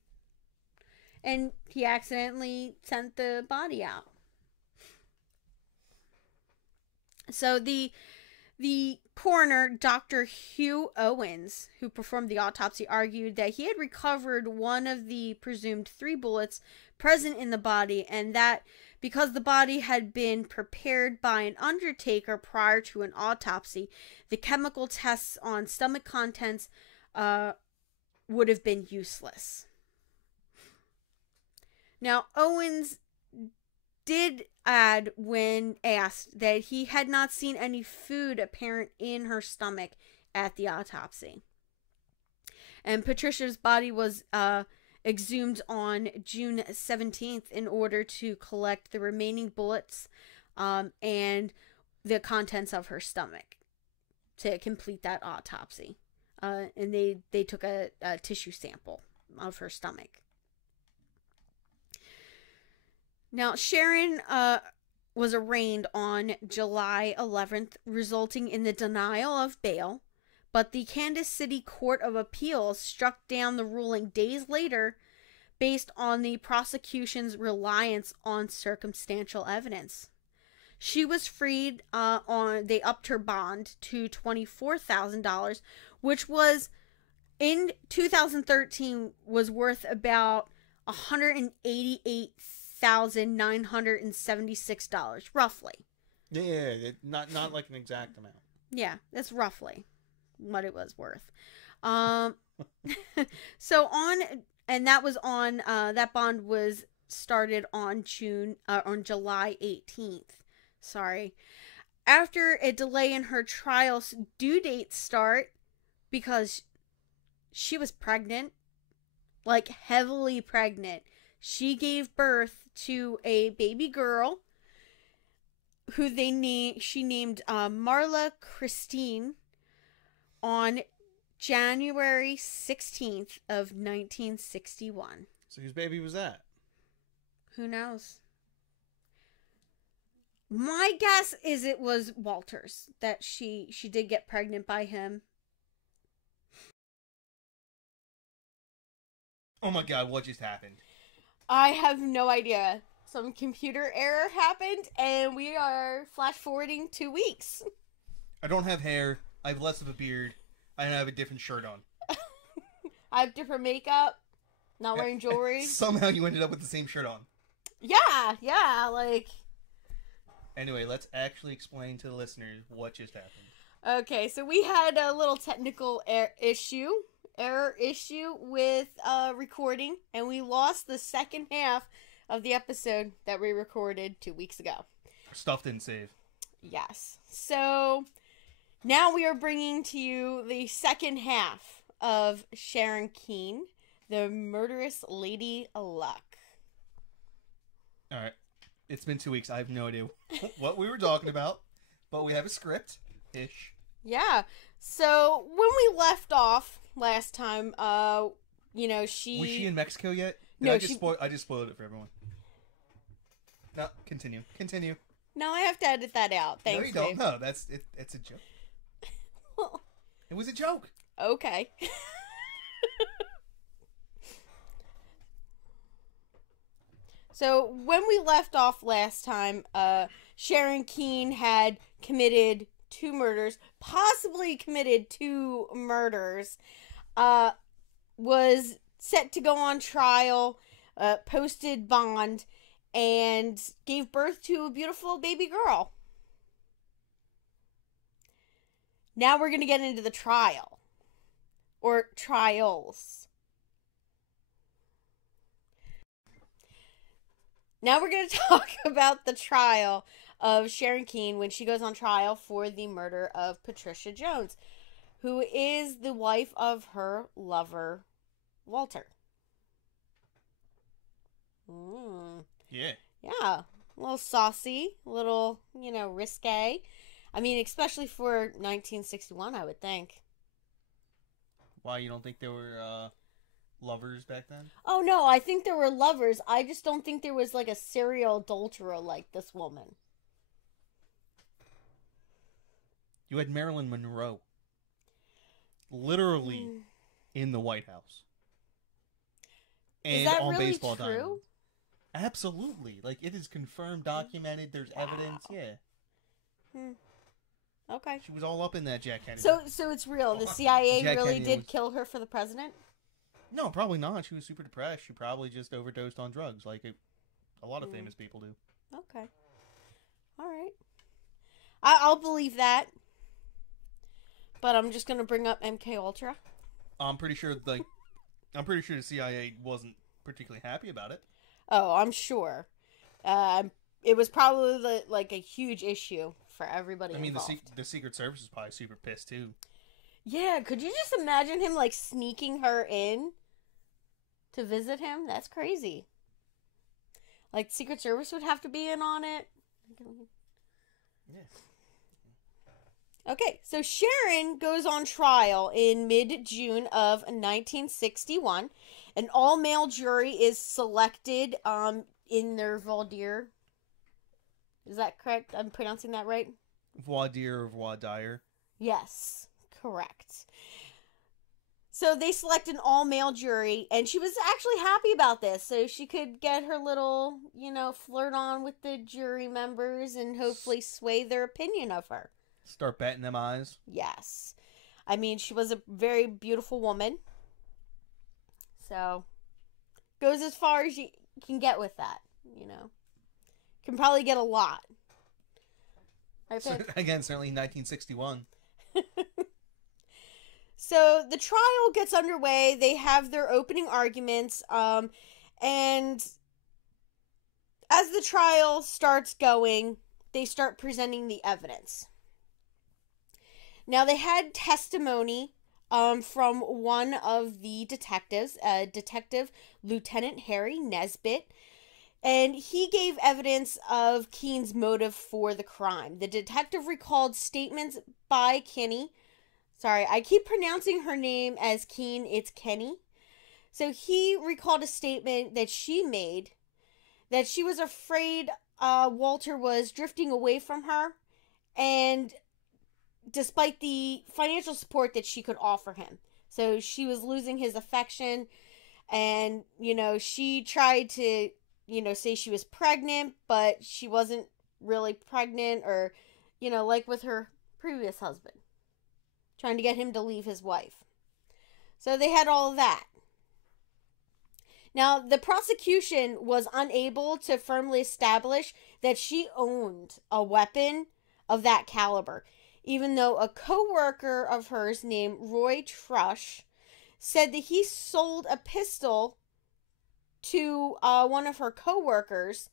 and he accidentally sent the body out. So the coroner, Dr. Hugh Owens, who performed the autopsy, argued that he had recovered one of the presumed 3 bullets present in the body, and that because the body had been prepared by an undertaker prior to an autopsy, the chemical tests on stomach contents would have been useless. Now, Owens did add, when asked, that he had not seen any food apparent in her stomach at the autopsy. And Patricia's body was exhumed on June 17th in order to collect the remaining bullets and the contents of her stomach to complete that autopsy. And they took a tissue sample of her stomach. Now, Sharon was arraigned on July 11th, resulting in the denial of bail, but the Kansas City Court of Appeals struck down the ruling days later based on the prosecution's reliance on circumstantial evidence. She was freed they upped her bond to $24,000, which was, in 2013, was worth about $188,976, roughly. Yeah, not like an exact amount. Yeah, that's roughly what it was worth. So that bond was started on July 18th. Sorry. After a delay in her trial's due date start, because she was pregnant, like heavily pregnant, she gave birth to a baby girl who she named Marla Christine on January 16th of 1961. So whose baby was that? Who knows? My guess is it was Walter's, that she did get pregnant by him. Oh my god, what just happened? I have no idea. Some computer error happened, and we are flash forwarding 2 weeks. I don't have hair. I have less of a beard. I have a different shirt on. I have different makeup. Not wearing jewelry. Somehow you ended up with the same shirt on. Yeah, like... Anyway, let's actually explain to the listeners what just happened. Okay, so we had a little technical issue. error issue with recording, and we lost the second half of the episode that we recorded 2 weeks ago. Stuff didn't save. Yes. So now we are bringing to you the second half of Sharon Keane, the Murderous Lady Luck. All right. It's been 2 weeks. I have no idea what we were talking about, but we have a script-ish. Yeah. So when we left off last time, you know, Was she in Mexico yet? No, I just spoiled it for everyone. No, continue. No, I have to edit that out. Thanks. No, you don't. No, it's a joke. It was a joke. Okay. So when we left off last time, Sharon Keane had committed 2 murders, possibly committed 2 murders, was set to go on trial, posted bond, and gave birth to a beautiful baby girl. Now we're going to get into the trial. Or trials. Now we're going to talk about the trial of Sharon Keane when she goes on trial for the murder of Patricia Jones, who is the wife of her lover, Walter. Yeah. Yeah. A little saucy, a little, risque. I mean, especially for 1961, I would think. Why, you don't think there were lovers back then? Oh, no, I think there were lovers. I just don't think there was, like, a serial adulterer like this woman. You had Marilyn Monroe. Literally in the White House. And is that on really baseball true? diamonds. Absolutely. Like, it is confirmed, documented, there's evidence, yeah. Okay. She was all up in that Jack Kennedy. So it's real. The CIA Jack really Kennedy did kill her for the president? No, probably not. She was super depressed. She probably just overdosed on drugs, like a lot of famous people do. Okay. All right. I'll believe that. But I'm just going to bring up MK Ultra. I'm pretty sure the CIA wasn't particularly happy about it. Oh, I'm sure. It was probably a huge issue for everybody involved. The Secret Service is probably super pissed too. Yeah, could you just imagine him sneaking her in to visit him? That's crazy. Secret Service would have to be in on it. Yes. Okay, so Sharon goes on trial in mid-June of 1961. An all-male jury is selected in their voir dire. Is that correct? I'm pronouncing that right? Voir dire or voir dire? Yes, correct. So they select an all-male jury, and she was actually happy about this, so she could get her little, flirt on with the jury members and hopefully sway their opinion of her. Start batting them eyes? Yes. I mean, she was a very beautiful woman. So, goes as far as you can get with that, Can probably get a lot. Right, so, again, certainly 1961. So, the trial gets underway. They have their opening arguments. And as the trial starts going, they start presenting the evidence. Now, they had testimony from one of the detectives, Detective Lieutenant Harry Nesbitt, and he gave evidence of Keane's motive for the crime. The detective recalled statements by Kenny. Sorry, I keep pronouncing her name as Keane. It's Kenny. So he recalled a statement that she made that she was afraid Walter was drifting away from her, and despite the financial support that she could offer him. So she was losing his affection, and, she tried to, say she was pregnant, but she wasn't really pregnant, or, like with her previous husband, trying to get him to leave his wife. So they had all of that. Now, the prosecution was unable to firmly establish that she owned a weapon of that caliber, even though a co-worker of hers named Roy Trush said that he sold a pistol to one of her co-workers,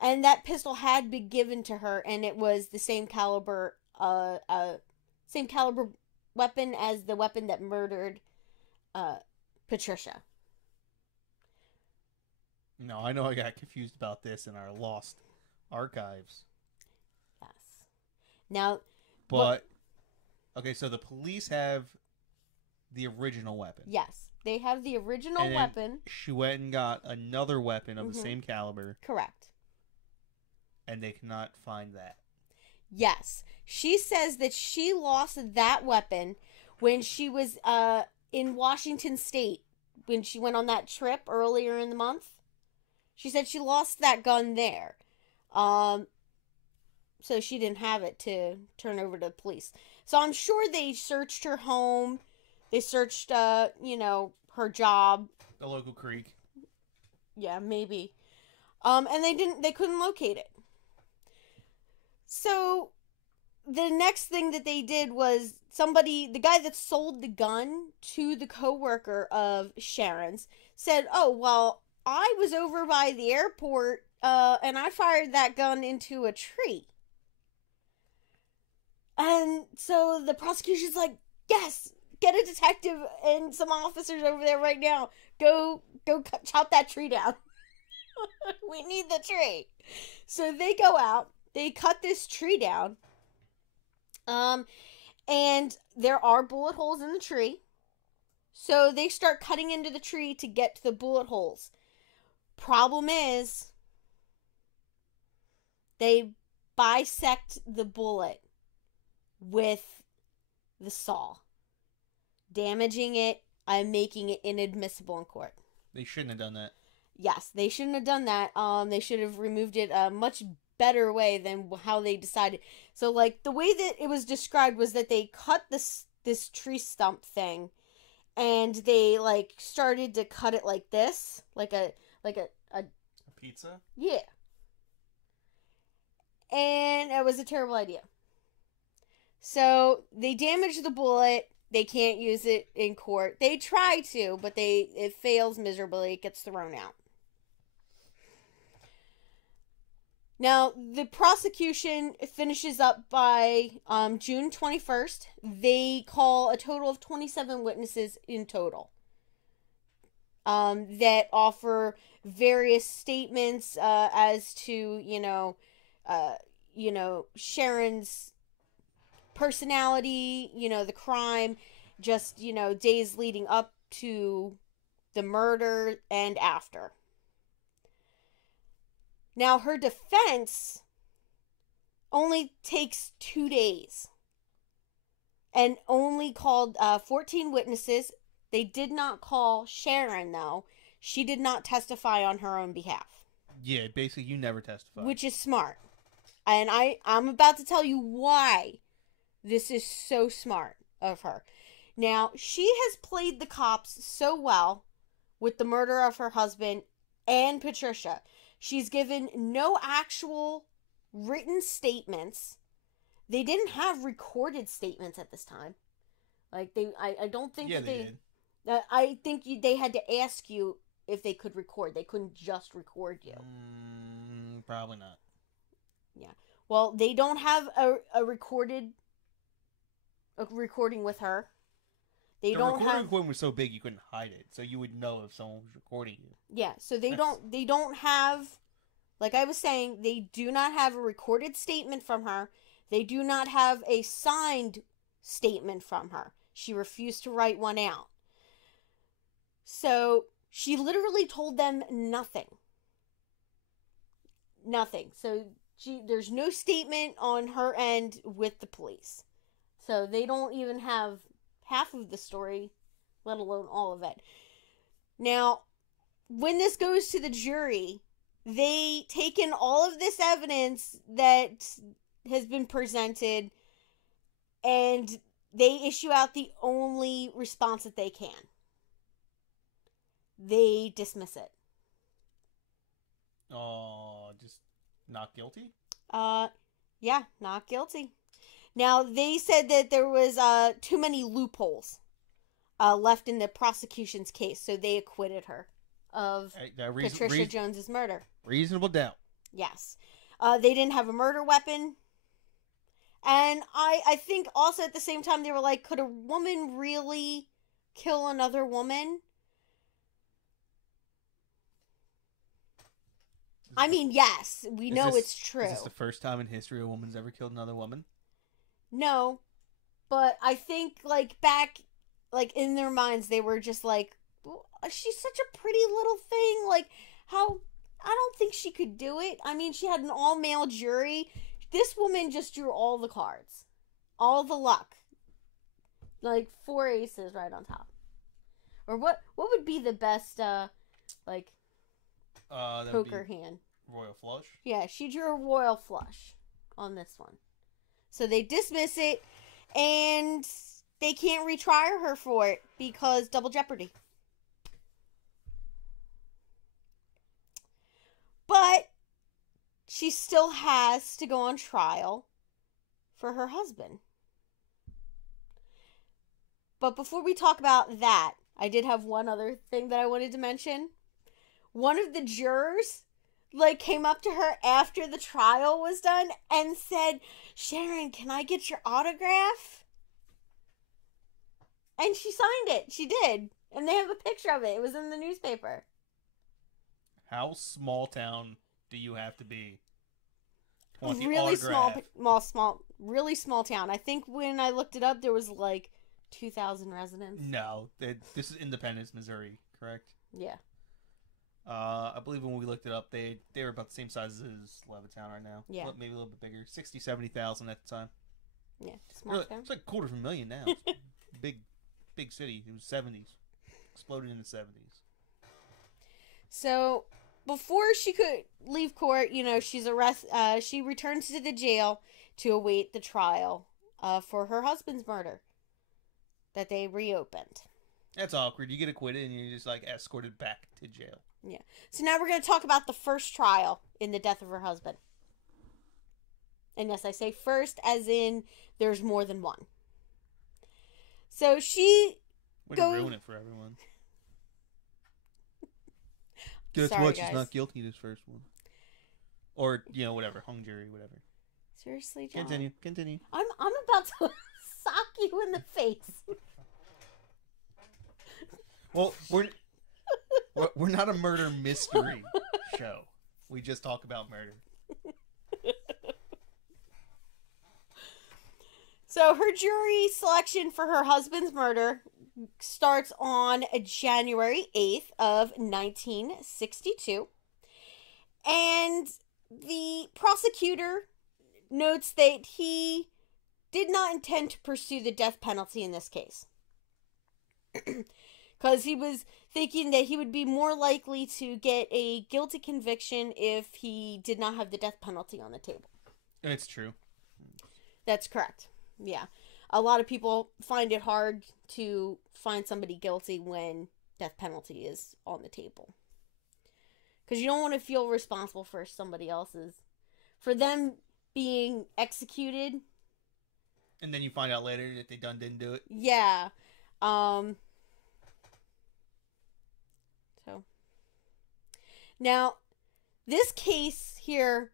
and that pistol had been given to her, and it was the same caliber weapon as the weapon that murdered Patricia. No, I know I got confused about this in our lost archives. Yes. Now, but okay, so the police have the original weapon. Yes, they have the original weapon. She went and got another weapon of the same caliber. Correct. And they cannot find that. Yes. She says that she lost that weapon when she was in Washington State, when she went on that trip earlier in the month. She said she lost that gun there. So she didn't have it to turn over to the police. So I'm sure they searched her home. They searched, her job. The local creek. Yeah, maybe. And they couldn't locate it. So the next thing that they did was the guy that sold the gun to the co-worker of Sharon's said, "Oh, well, I was over by the airport, and I fired that gun into a tree." And so the prosecution's like, "Yes, get a detective and some officers over there right now. Go chop that tree down. We need the tree." So they go out, they cut this tree down, and there are bullet holes in the tree. So they start cutting into the tree to get to the bullet holes. Problem is, they bisect the bullet with the saw, damaging it and making it inadmissible in court. They shouldn't have done that. Yes, they shouldn't have done that. They should have removed it a much better way than how they decided. So, like, the way that it was described was that they cut this tree stump thing, and they, like, started to cut it like this, like a pizza? Yeah. And it was a terrible idea. So they damaged the bullet. They can't use it in court. They try to, but it fails miserably. It gets thrown out. Now, the prosecution finishes up by June 21st. They call a total of 27 witnesses in total that offer various statements as to, Sharon's personality, the crime, just, days leading up to the murder and after. Now, her defense only takes 2 days and only called 14 witnesses. They did not call Sharon, though. She did not testify on her own behalf. Yeah, basically you never testified. Which is smart. And I'm about to tell you why this is so smart of her. Now, she has played the cops so well with the murder of her husband and Patricia. She's given no actual written statements. They didn't have recorded statements at this time. Like, I don't think that they did. I think they had to ask you if they could record. They couldn't just record you. Probably not. Yeah. Well, they don't have a recording with her. The recording was so big you couldn't hide it, so you would know if someone was recording you. Yeah, so they don't have, like I was saying, they do not have a recorded statement from her. They do not have a signed statement from her. She refused to write one out. So she literally told them nothing. Nothing. So there's no statement on her end with the police. So they don't even have half of the story, let alone all of it. Now, when this goes to the jury, they take in all of this evidence that has been presented, and they issue out the only response that they can. They dismiss it. Oh, just not guilty? Yeah, not guilty. Now, they said that there was too many loopholes. left in the prosecution's case, so they acquitted her of Patricia Jones's murder. Reasonable doubt. Yes. They didn't have a murder weapon. And I think also at the same time they were like, could a woman really kill another woman? I mean, yes, we know it's true. Is this the first time in history a woman's ever killed another woman? No, but I think, like, back, like, in their minds, they were just like, she's such a pretty little thing, like, how, I don't think she could do it. I mean, she had an all-male jury. This woman just drew all the cards. All the luck. Like, 4 aces right on top. Or what would be the best, poker hand? Royal flush? Yeah, she drew a royal flush on this one. So they dismiss it, and they can't retry her for it because double jeopardy. But she still has to go on trial for her husband. But before we talk about that, I did have one other thing that I wanted to mention. One of the jurors, came up to her after the trial was done and said, "Sharon, can I get your autograph?" And she signed it. She did. And they have a picture of it. It was in the newspaper. How small town do you have to be? Really really small town. I think when I looked it up, there was 2,000 residents. No, this is Independence, Missouri, correct? Yeah. I believe when we looked it up, they were about the same size as Levittown right now. Yeah. Maybe a little bit bigger. 60,000, 70,000 at the time. Yeah, small town. It's like $250,000 now. It's big city. It was 70s. Exploded in the 70s. So, before she could leave court, she's arrested. She returns to the jail to await the trial for her husband's murder that they reopened. That's awkward. You get acquitted and you're just escorted back to jail. Yeah. So now we're going to talk about the first trial in the death of her husband. And yes, I say first as in there's more than one. So she Way to ruin it for everyone. Guess Sorry, what? guys. She's not guilty this first one. Or, whatever. Hung jury, whatever. Seriously, John? Continue. I'm about to sock you in the face. Well, we're not a murder mystery show. We just talk about murder. So her jury selection for her husband's murder starts on January 8th of 1962. And the prosecutor notes that he did not intend to pursue the death penalty in this case. Because he was thinking that he would be more likely to get a guilty conviction if he did not have the death penalty on the table. It's true. That's correct. Yeah. A lot of people find it hard to find somebody guilty when death penalty is on the table. Because you don't want to feel responsible for somebody else's. For them being executed. And then you find out later that they didn't do it. Yeah. Now, this case here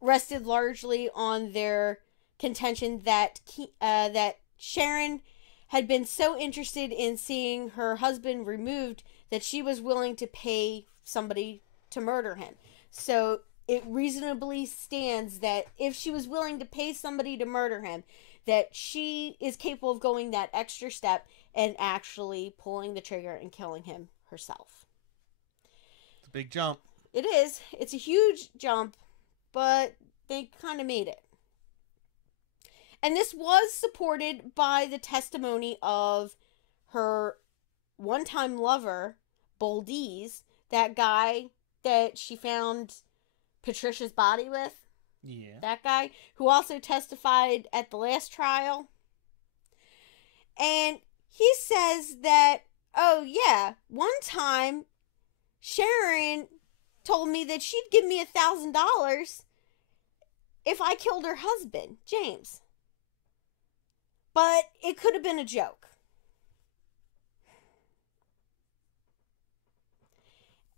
rested largely on their contention that that Sharon had been so interested in seeing her husband removed that she was willing to pay somebody to murder him. So it reasonably stands that if she was willing to pay somebody to murder him, that she is capable of going that extra step and actually pulling the trigger and killing him herself. It's a big jump. It is. It's a huge jump, but they kind of made it. And this was supported by the testimony of her one-time lover, Boldees, that guy that she found Patricia's body with. Yeah. That guy, who also testified at the last trial. And he says that, oh yeah, one time Sharon told me that she'd give me $1,000 if I killed her husband, James. But it could have been a joke.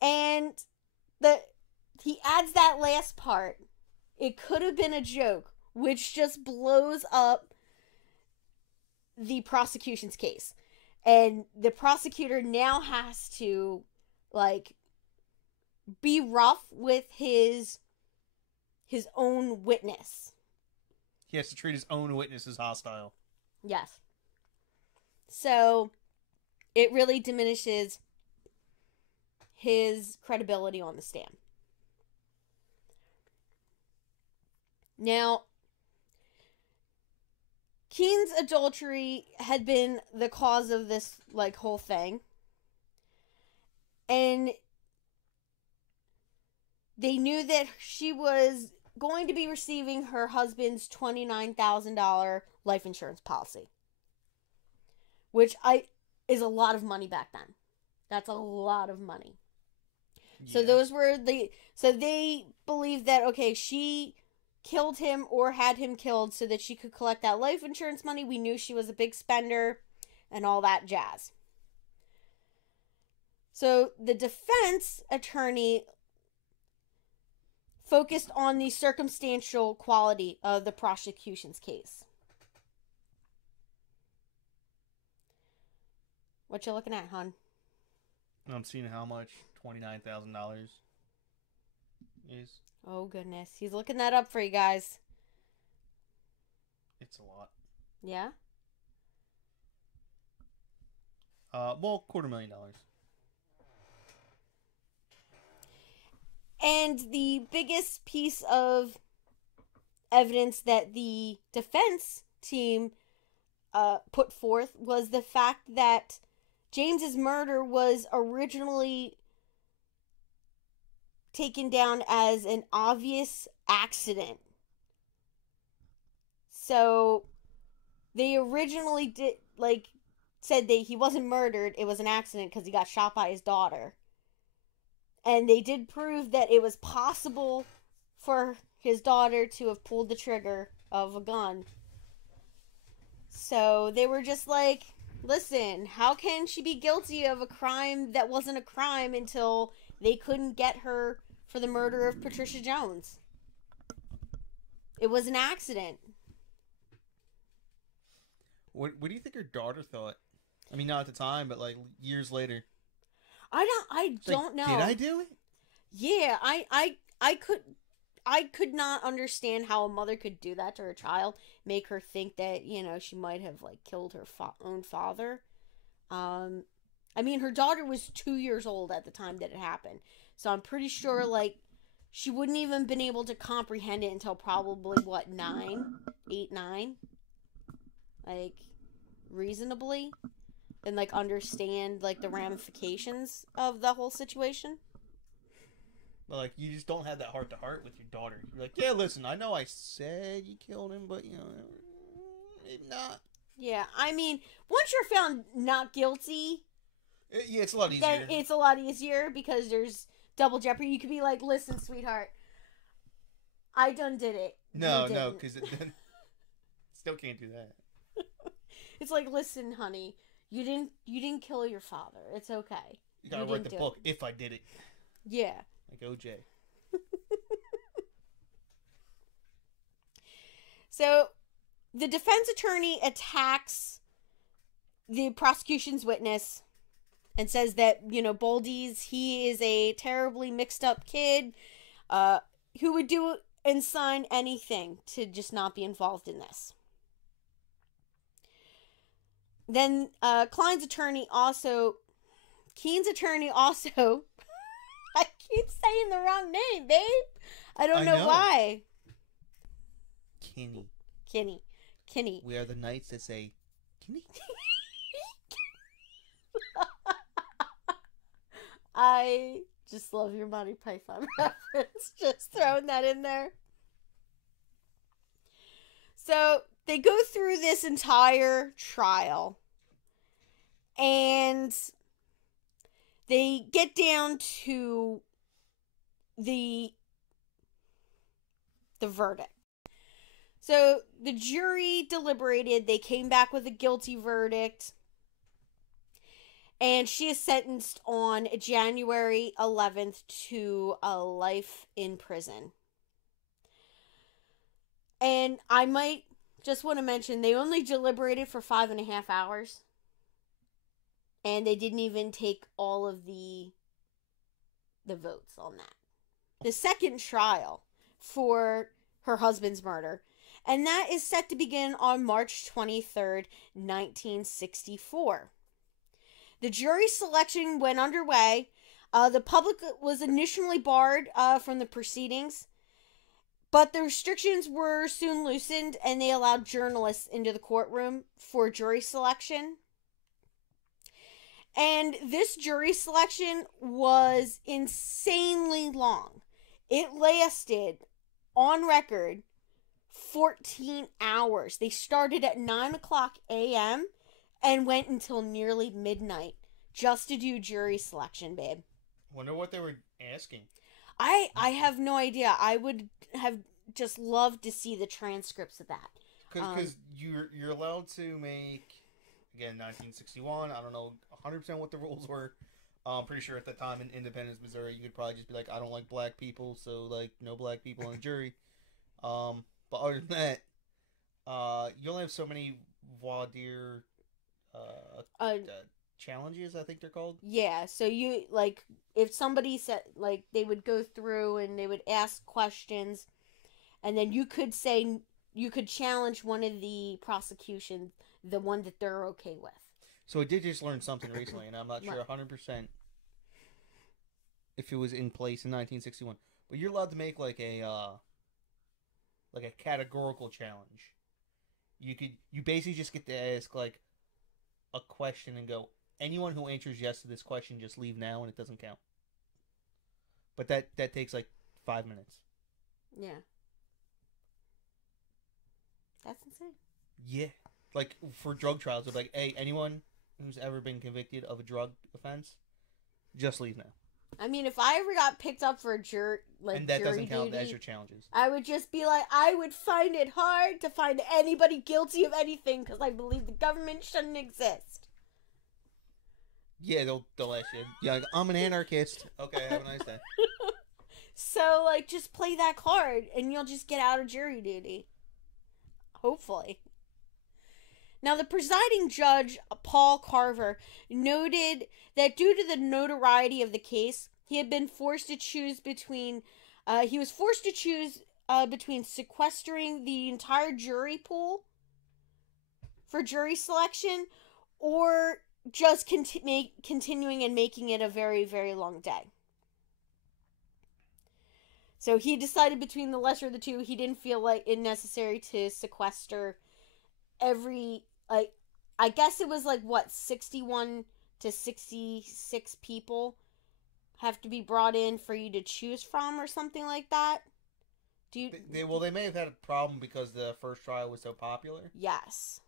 And he adds that last part. It could have been a joke, which just blows up the prosecution's case. And the prosecutor now has to, like, be rough with his own witness. He has to treat his own witness as hostile. Yes. So, it really diminishes his credibility on the stand. Now, Keene's adultery had been the cause of this, like, whole thing. And they knew that she was going to be receiving her husband's $29,000 life insurance policy. Which is a lot of money back then. That's a lot of money. Yeah. So those were so they believed that, okay, she killed him or had him killed so that she could collect that life insurance money. We knew she was a big spender and all that jazz. So the defense attorney focused on the circumstantial quality of the prosecution's case. What you looking at, hon? I'm seeing how much $29,000 is. Oh, goodness. He's looking that up for you guys. It's a lot. Yeah? Well, $250,000. And the biggest piece of evidence that the defense team put forth was the fact that James's murder was originally taken down as an obvious accident. So they originally said that he wasn't murdered, it was an accident because he got shot by his daughter. And they did prove that it was possible for his daughter to have pulled the trigger of a gun. So they were just like, listen, how can she be guilty of a crime that wasn't a crime until they couldn't get her for the murder of Patricia Jones? It was an accident. What do you think her daughter thought? I mean, not at the time, but like years later. I don't know. Did I do it? Yeah, I could not understand how a mother could do that to her child, make her think that, you know, she might have like killed her own father. I mean, her daughter was 2 years old at the time that it happened, so I'm pretty sure like she wouldn't even been able to comprehend it until probably what 8, 9, like reasonably, and like understand like the ramifications of the whole situation. But like, you just don't have that heart to heart with your daughter. You're like, yeah, listen, I know I said you killed him, but you know, maybe not. Yeah, I mean, once you're found not guilty, yeah, it's a lot easier. then it's a lot easier because there's double jeopardy. You could be like, listen, sweetheart, I done did it. No, because still can't do that. It's like, listen, honey, you didn't kill your father. It's okay. You gotta write the book if I did it. Yeah. Like OJ. So, the defense attorney attacks the prosecution's witness and says that, you know, Boldy's, he is a terribly mixed up kid who would do and sign anything to just not be involved in this. Then Keene's attorney also I keep saying the wrong name, babe. I don't know why. Kinney. We are the knights that say Kinney. I just love your Monty Python reference. Just throwing that in there. So they go through this entire trial, and they get down to the verdict. So the jury deliberated. They came back with a guilty verdict. And she is sentenced on January 11th to a life in prison. And I might just want to mention, they only deliberated for 5.5 hours. And they didn't even take all of the votes on that. The second trial for her husband's murder, and that is set to begin on March 23rd, 1964. The jury selection went underway. The public was initially barred from the proceedings, but the restrictions were soon loosened, and they allowed journalists into the courtroom for jury selection. And this jury selection was insanely long. It lasted, on record, 14 hours. They started at 9 o'clock a.m. and went until nearly midnight just to do jury selection, babe. Wonder what they were asking. I have no idea. I would have just loved to see the transcripts of that. Because you're allowed to make, again, 1961, I don't know 100% what the rules were. I'm pretty sure at the time in Independence, Missouri, you could probably just be like, I don't like black people, so, like, no black people on the jury. But other than that, you only have so many voir dire challenges, I think they're called. Yeah, so you, like, if somebody said, like, they would go through and they would ask questions, and then you could say, you could challenge one of the prosecution, the one that they're okay with. So I did just learn something recently, and I'm not sure 100% if it was in place in 1961. But you're allowed to make like a categorical challenge. You basically just get to ask like a question and go, anyone who answers yes to this question, just leave now, and it doesn't count. But that takes like 5 minutes. Yeah. That's insane. Yeah. Like, for drug trials, it's like, hey, anyone who's ever been convicted of a drug offense, just leave now. I mean, if I ever got picked up for a jury and that doesn't count as your challenges. I would just be like, I would find it hard to find anybody guilty of anything because I believe the government shouldn't exist. Yeah, they'll ask you. Yeah, like, I'm an anarchist. Okay, have a nice day. So, like, just play that card and you'll just get out of jury duty. Hopefully. Now, the presiding judge, Paul Carver, noted that due to the notoriety of the case, he had been forced to choose between, between sequestering the entire jury pool for jury selection or just continuing and making it a very, very long day. So he decided between the lesser of the two. He didn't feel like it necessary to sequester every, like, I guess it was like, what, 61 to 66 people have to be brought in for you to choose from or something like that. They may have had a problem because the first trial was so popular. Yes.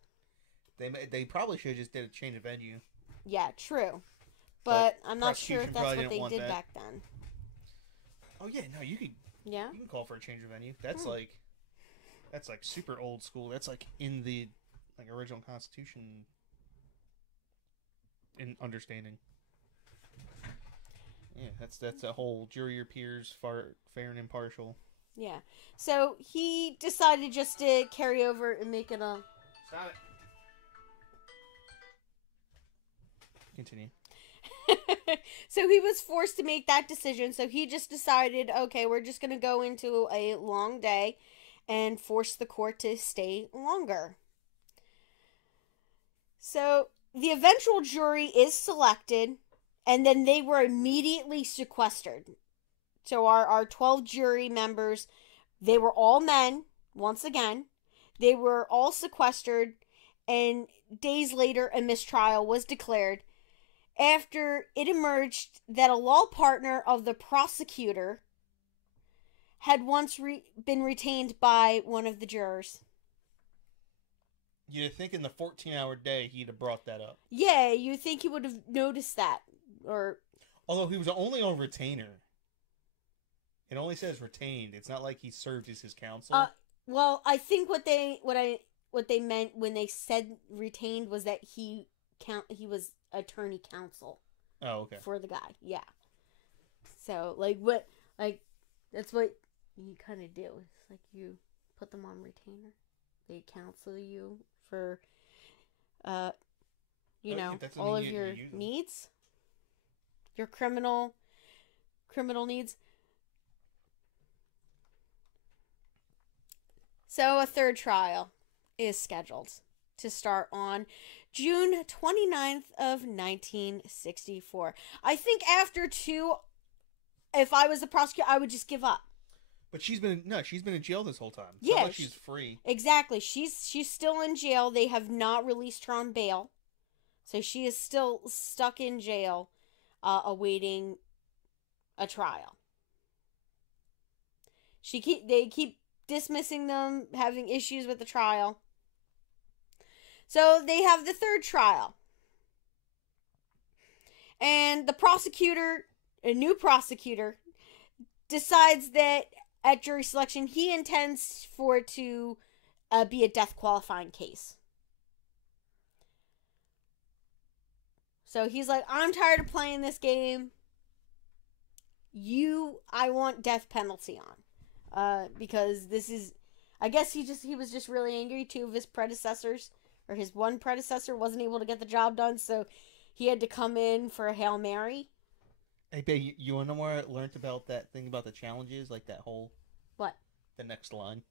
They probably should have just did a change of venue. Yeah, true. But I'm not sure if that's what they did back then. Oh yeah, no, you could. Yeah. You can call for a change of venue. That's like super old school. That's like in the original Constitution in understanding. Yeah, that's a whole jury your peers, fair and impartial. Yeah. So he decided just to carry over and make it a... Stop it. Continue. So he was forced to make that decision. So he just decided, okay, we're just going to go into a long day and force the court to stay longer. So the eventual jury is selected, and then they were immediately sequestered. So our 12 jury members, they were all men, once again. They were all sequestered, and days later, a mistrial was declared after it emerged that a law partner of the prosecutor had once been retained by one of the jurors. You'd think in the 14-hour day he'd have brought that up. Yeah, you'd think he would have noticed that. Although he was only on retainer. It only says retained. It's not like he served as his counsel. Well, I think what they meant when they said retained was that he was attorney counsel. Oh, okay. For the guy, yeah. So, like, that's what you kind of do. It's like you put them on retainer. They counsel you for, all of your needs. Your criminal needs. So, a third trial is scheduled to start on June 29th of 1964. I think after 2, if I was the prosecutor, I would just give up. But she's been in jail this whole time. It's yeah, not like she's free. Exactly. She's still in jail. They have not released her on bail. So she is still stuck in jail, awaiting a trial. They keep dismissing them, having issues with the trial. So they have the third trial. And the prosecutor, a new prosecutor, decides that at jury selection, he intends for it to be a death qualifying case. So he's like, I'm tired of playing this game. I want death penalty on. Because this is, I guess he was just really angry. 2 of his predecessors, or his one predecessor, wasn't able to get the job done, so he had to come in for a Hail Mary. Hey, babe, you want to know where I learned about that thing about the challenges? Like that whole... What? The next line.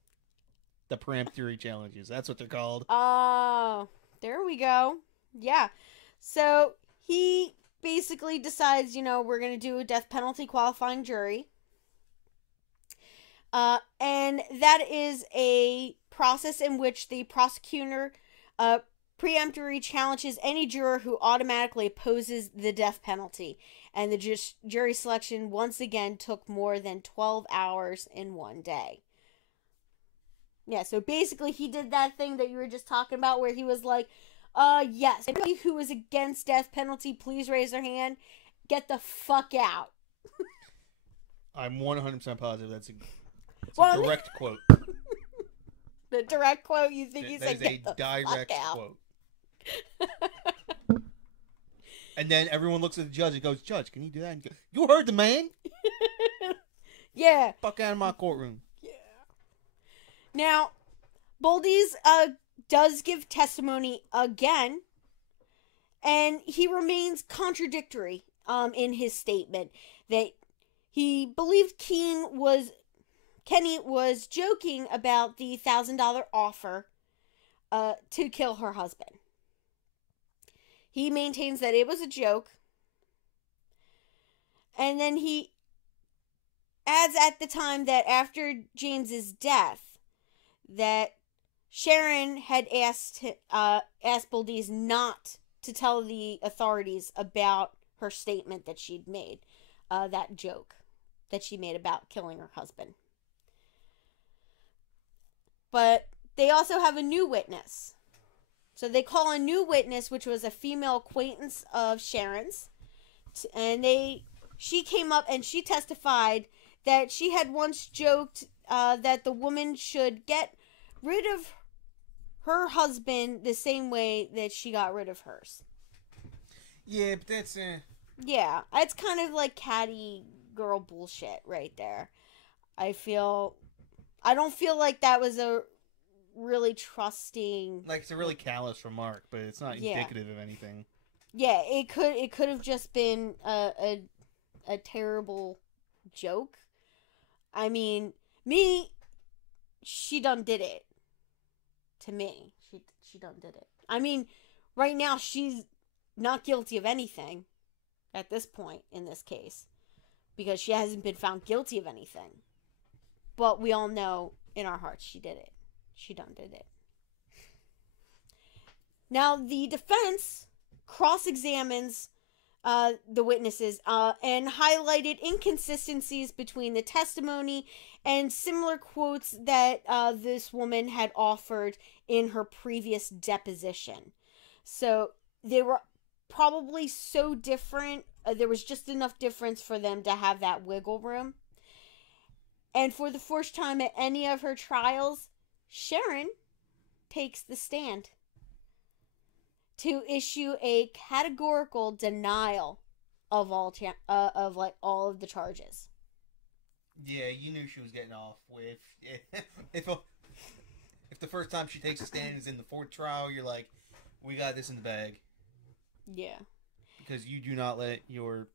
The peremptory challenges. That's what they're called. Oh, there we go. Yeah. So, he basically decides, we're going to do a death penalty qualifying jury. And that is a process in which the prosecutor preemptory challenges any juror who automatically opposes the death penalty. And the jury selection once again took more than 12 hours in one day. Yeah, so basically he did that thing that you were just talking about where he was like, yes, anybody who is against death penalty, please raise their hand. Get the fuck out. I'm 100% positive that's a direct quote. The direct quote, you think he said, get the direct quote. And then everyone looks at the judge and goes, Judge, can you do that? And goes, you heard the man? Yeah. Fuck out of my courtroom. Yeah. Now, Boldes does give testimony again, and he remains contradictory in his statement that he believed Kenny was joking about the $1,000 offer to kill her husband. He maintains that it was a joke. And then he adds at the time that after James's death, that Sharon had asked Boldes not to tell the authorities about her statement that she'd made, that joke that she made about killing her husband. But they also have a new witness. So they call a new witness, which was a female acquaintance of Sharon's. And she came up and she testified that she had once joked that the woman should get rid of her husband the same way that she got rid of hers. Yeah, but that's... Yeah, it's kind of like catty girl bullshit right there. I don't feel like that was a really trusting... Like, it's a really callous remark, but it's not indicative of anything. Yeah, it could have just been a terrible joke. I mean, she done did it. To me. She done did it. I mean, right now, she's not guilty of anything at this point in this case. Because she hasn't been found guilty of anything. But we all know in our hearts she did it. She done did it. Now, the defense cross-examines the witnesses and highlighted inconsistencies between the testimony and similar quotes that this woman had offered in her previous deposition. So, they were probably so different. There was just enough difference for them to have that wiggle room. And for the first time at any of her trials, Sharon takes the stand to issue a categorical denial of all of the charges. Yeah, you knew she was getting off with if the first time she takes a stand is in the fourth trial, you're like, we got this in the bag. Yeah. Because you do not let your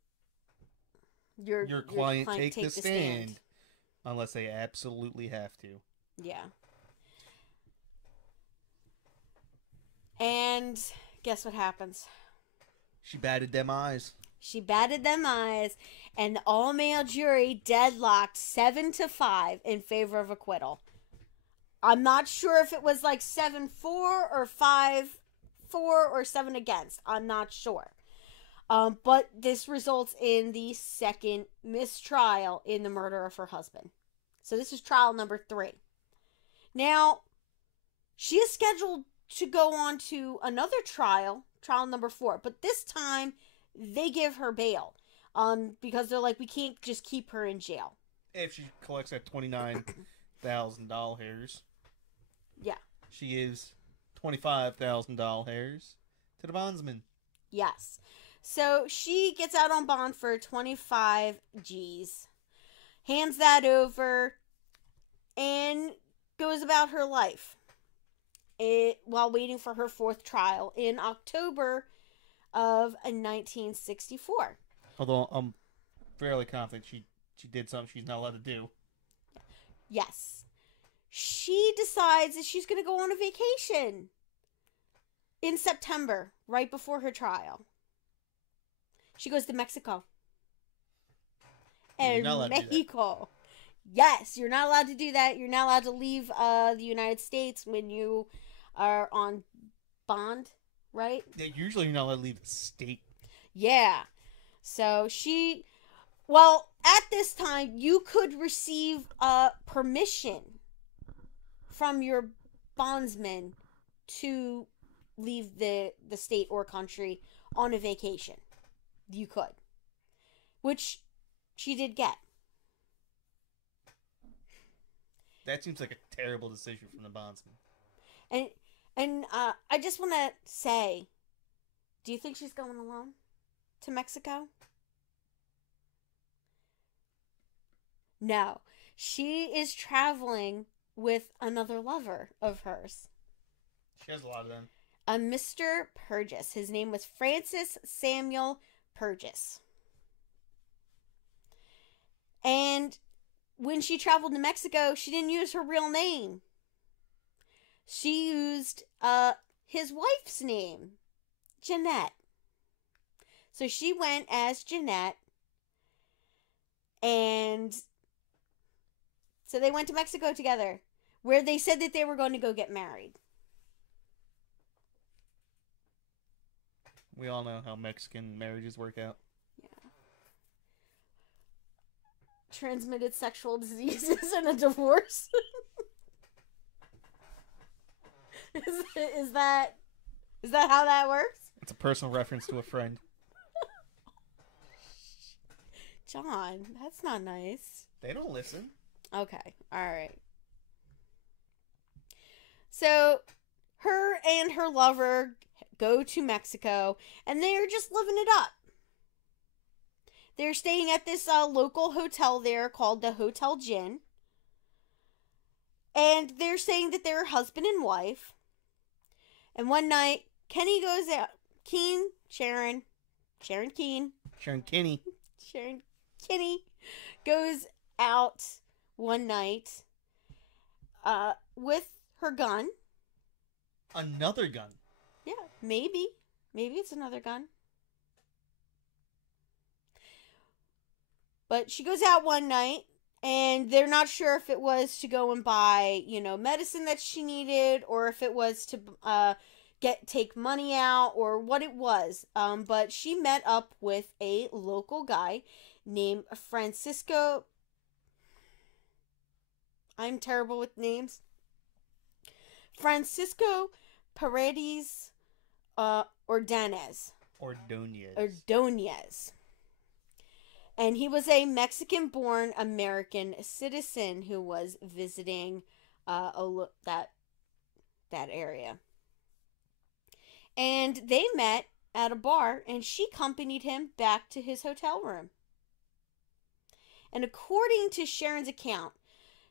client take the stand unless they absolutely have to. Yeah. And guess what happens? She batted them eyes. And the all-male jury deadlocked 7-5 in favor of acquittal. I'm not sure if it was like 7-4 or 5-4 or 7 against. I'm not sure. But this results in the second mistrial in the murder of her husband. So this is trial number 3. Now, she is scheduled to go on to another trial number 4. But this time, they give her bail. Because they're like, we can't just keep her in jail. If she collects that $29,000. Yeah. She gives $25,000 to the bondsman. Yes. So she gets out on bond for 25 G's, hands that over, and goes about her life while waiting for her 4th trial in October of 1964. Although I'm fairly confident she did something she's not allowed to do. Yes. She decides that she's going to go on a vacation in September, right before her trial. She goes to Mexico. And Mexico. Yes, you're not allowed to do that. You're not allowed to leave the United States when you are on bond, right? Yeah, usually you're not allowed to leave the state. Yeah. So at this time, you could receive permission from your bondsman to leave the state or country on a vacation. You could. Which she did get. That seems like a terrible decision from the bondsman. And I just want to say, do you think she's going alone to Mexico? No. She is traveling with another lover of hers. She has a lot of them. A Mr. Purgis. His name was Francis Samuel Purgis. And when she traveled to Mexico, she didn't use her real name. She used his wife's name, Jeanette. So she went as Jeanette. And so they went to Mexico together, where they said that they were going to go get married. We all know how Mexican marriages work out. Yeah. Transmitted sexual diseases and a divorce. Is that how that works? It's a personal reference to a friend. John, that's not nice. They don't listen. Okay, alright. So, her and her lover go to Mexico, and they are just living it up. They're staying at this local hotel there called the Hotel Gin. And they're saying that they're husband and wife. And one night, Kenny goes out. Sharon Keane. Sharon Kinney. Sharon Kinney goes out one night with her gun. Another gun? Yeah, maybe. Maybe it's another gun. But she goes out one night, and they're not sure if it was to go and buy, medicine that she needed, or if it was to take money out, or what it was. But she met up with a local guy named Francisco. I'm terrible with names. Francisco Paredes Ordonez. And he was a Mexican-born American citizen who was visiting that area. And they met at a bar, and she accompanied him back to his hotel room. And according to Sharon's account,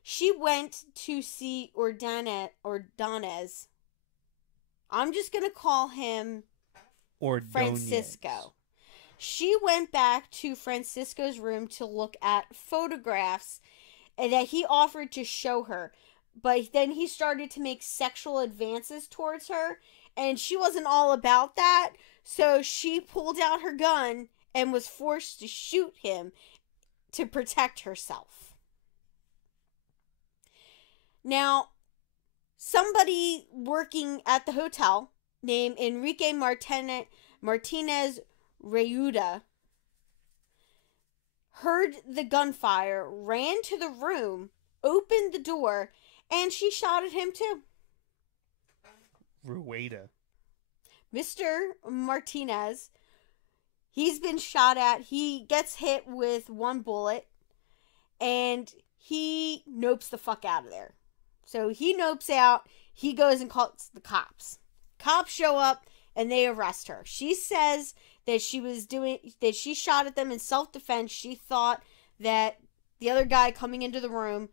she went to see Ordonez. I'm just going to call him Francisco. She went back to Francisco's room to look at photographs that he offered to show her. But then he started to make sexual advances towards her, and she wasn't all about that. So she pulled out her gun and was forced to shoot him to protect herself. Now, somebody working at the hotel named Enrique Martinez Reyuda heard the gunfire, ran to the room, opened the door, and she shot at him too. Rueda. Mr. Martinez, he's been shot at. He gets hit with one bullet, and he nopes the fuck out of there. So he nopes out. He goes and calls the cops. Cops show up, and they arrest her. She says that she shot at them in self-defense. She thought that the other guy coming into the room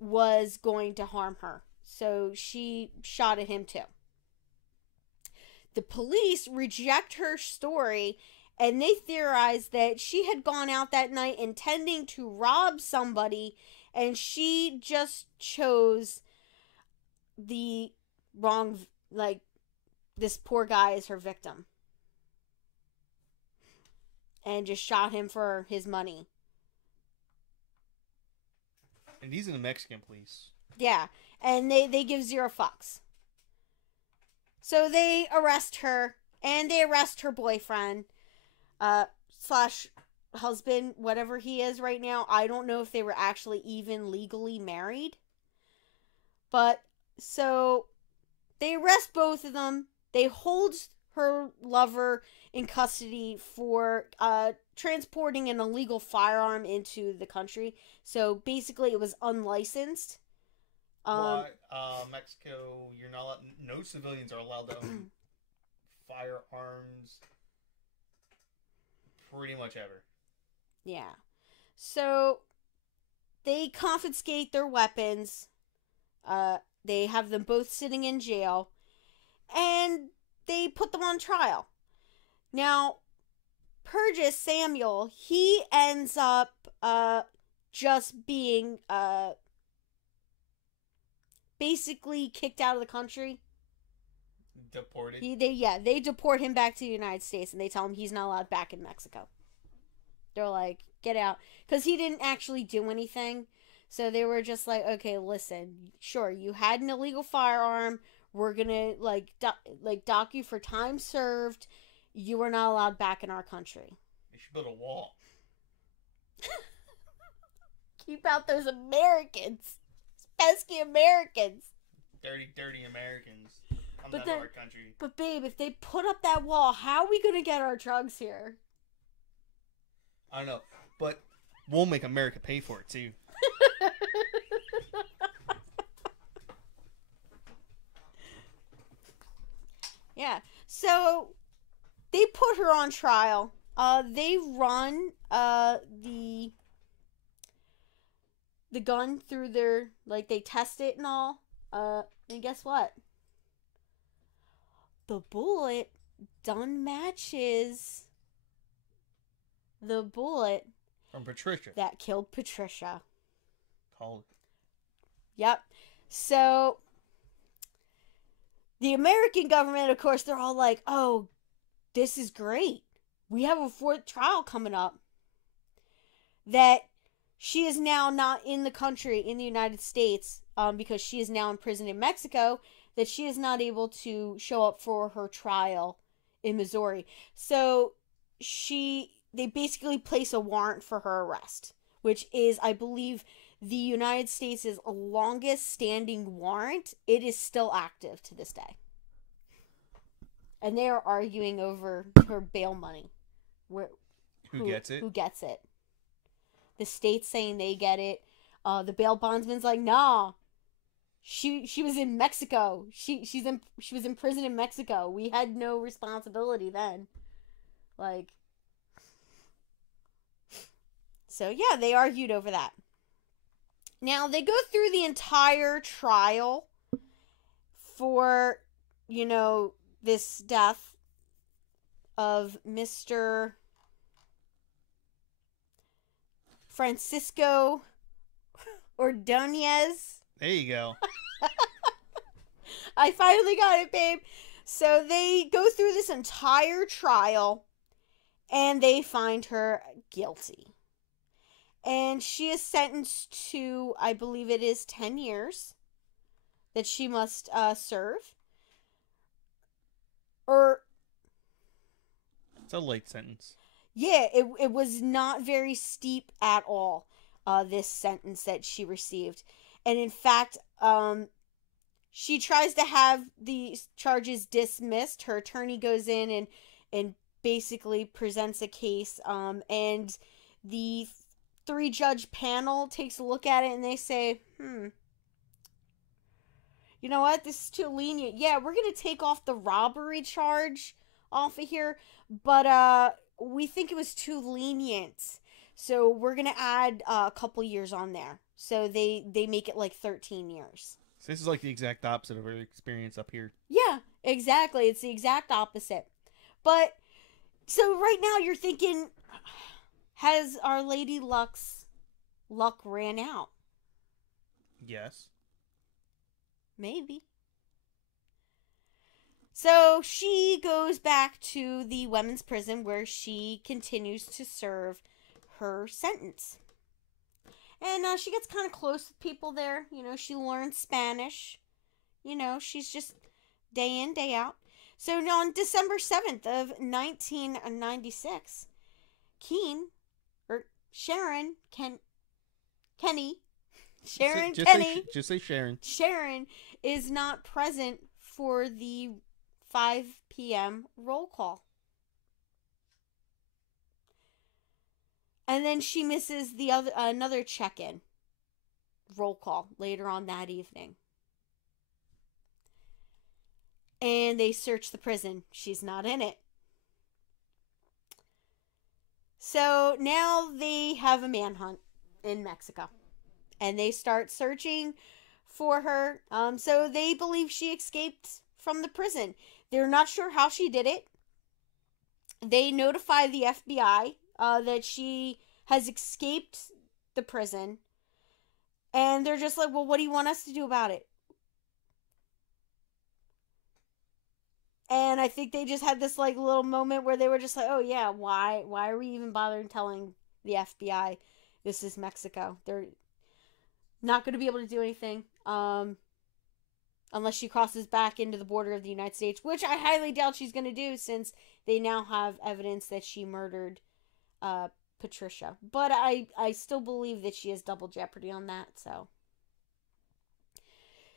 was going to harm her. So she shot at him too. The police reject her story, and they theorize that she had gone out that night intending to rob somebody, and she just chose the wrong, this poor guy as her victim. And just shot him for his money. And he's in the Mexican police. Yeah, and they give zero fucks. So they arrest her, and they arrest her boyfriend, slash husband, whatever he is right now. I don't know if they were actually even legally married. But, so, they arrest both of them. They hold her lover in custody for transporting an illegal firearm into the country. So, basically, it was unlicensed. Mexico, you're not allowed, no civilians are allowed to own firearms pretty much ever. Yeah. So, they confiscate their weapons. They have them both sitting in jail. And they put them on trial. Now, Purgis Samuel, he ends up just being basically kicked out of the country. Deported? They deport him back to the United States, and they tell him he's not allowed back in Mexico. They're like, get out. Because he didn't actually do anything. So they were just like, okay, listen, sure, you had an illegal firearm. We're gonna, dock you for time served. You are not allowed back in our country. They should build a wall. Keep out those Americans. Pesky Americans. Dirty, dirty Americans. Come out of our country. But babe, if they put up that wall, how are we gonna get our drugs here? I don't know, but we'll make America pay for it too. Yeah, so they put her on trial. They run the gun through their, they test it and all. And guess what? The bullet done matches the bullet from Patricia that killed Patricia. Called. Yep. So the American government, of course, they're all like, oh, this is great. We have a fourth trial coming up. That she is now not in the country, in the United States, because she is now in prison in Mexico, that she is not able to show up for her trial in Missouri. So they basically place a warrant for her arrest, which is, I believe, the United States' longest standing warrant. It is still active to this day. And they are arguing over her bail money. Who gets it? Who gets it? The state's saying they get it. The bail bondsman's like, nah. She was in Mexico. She was in prison in Mexico. We had no responsibility then. Like, so yeah, they argued over that. Now they go through the entire trial for, this death of Mr. Francisco Ordonez. There you go. I finally got it, babe. So they go through this entire trial and they find her guilty. And she is sentenced to, I believe it is 10 years that she must serve. It's a light sentence. Yeah, it was not very steep at all, this sentence that she received. And in fact, she tries to have the charges dismissed. Her attorney goes in and basically presents a case, and the 3-judge panel takes a look at it and they say, you know what, this is too lenient. Yeah, we're going to take off the robbery charge off of here, but we think it was too lenient. So we're going to add a couple years on there. So they make it like 13 years. So this is like the exact opposite of our experience up here. Yeah, exactly. It's the exact opposite. But, so right now you're thinking, has Our Lady Luck's luck ran out? Yes. Maybe. So she goes back to the women's prison where she continues to serve her sentence. And she gets kind of close with people there. She learns Spanish. She's just day in, day out. So on December 7th of 1996, Sharon Keane, just say Sharon. Sharon is not present for the 5 p.m. roll call. And then she misses another check-in roll call later on that evening. And they search the prison. She's not in it. So now they have a manhunt in Mexico. And they start searching for her. So they believe she escaped from the prison. They're not sure how she did it. They notify the FBI that she has escaped the prison. And they're just like, well, what do you want us to do about it? And I think they just had this like little moment where they were just like, oh yeah, why are we even bothering telling the FBI this is Mexico? They're not going to be able to do anything unless she crosses back into the border of the United States, which I highly doubt she's going to do since they now have evidence that she murdered Patricia. But I still believe that she has double jeopardy on that,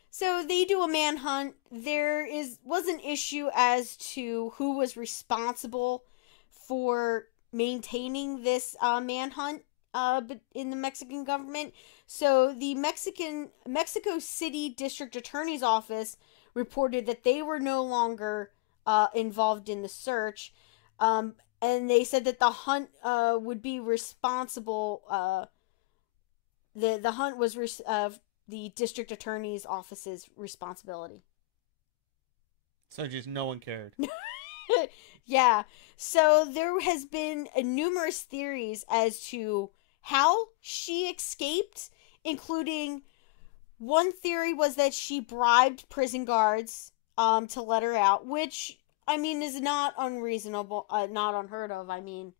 So they do a manhunt. There was an issue as to who was responsible for maintaining this manhunt in the Mexican government. So the Mexico City District Attorney's Office reported that they were no longer involved in the search. And they said that the hunt would be responsible. The hunt was the district attorney's office's responsibility. So just no one cared. Yeah. So there has been numerous theories as to how she escaped, including one theory was that she bribed prison guards to let her out, which, I mean, is not unreasonable, not unheard of. I mean,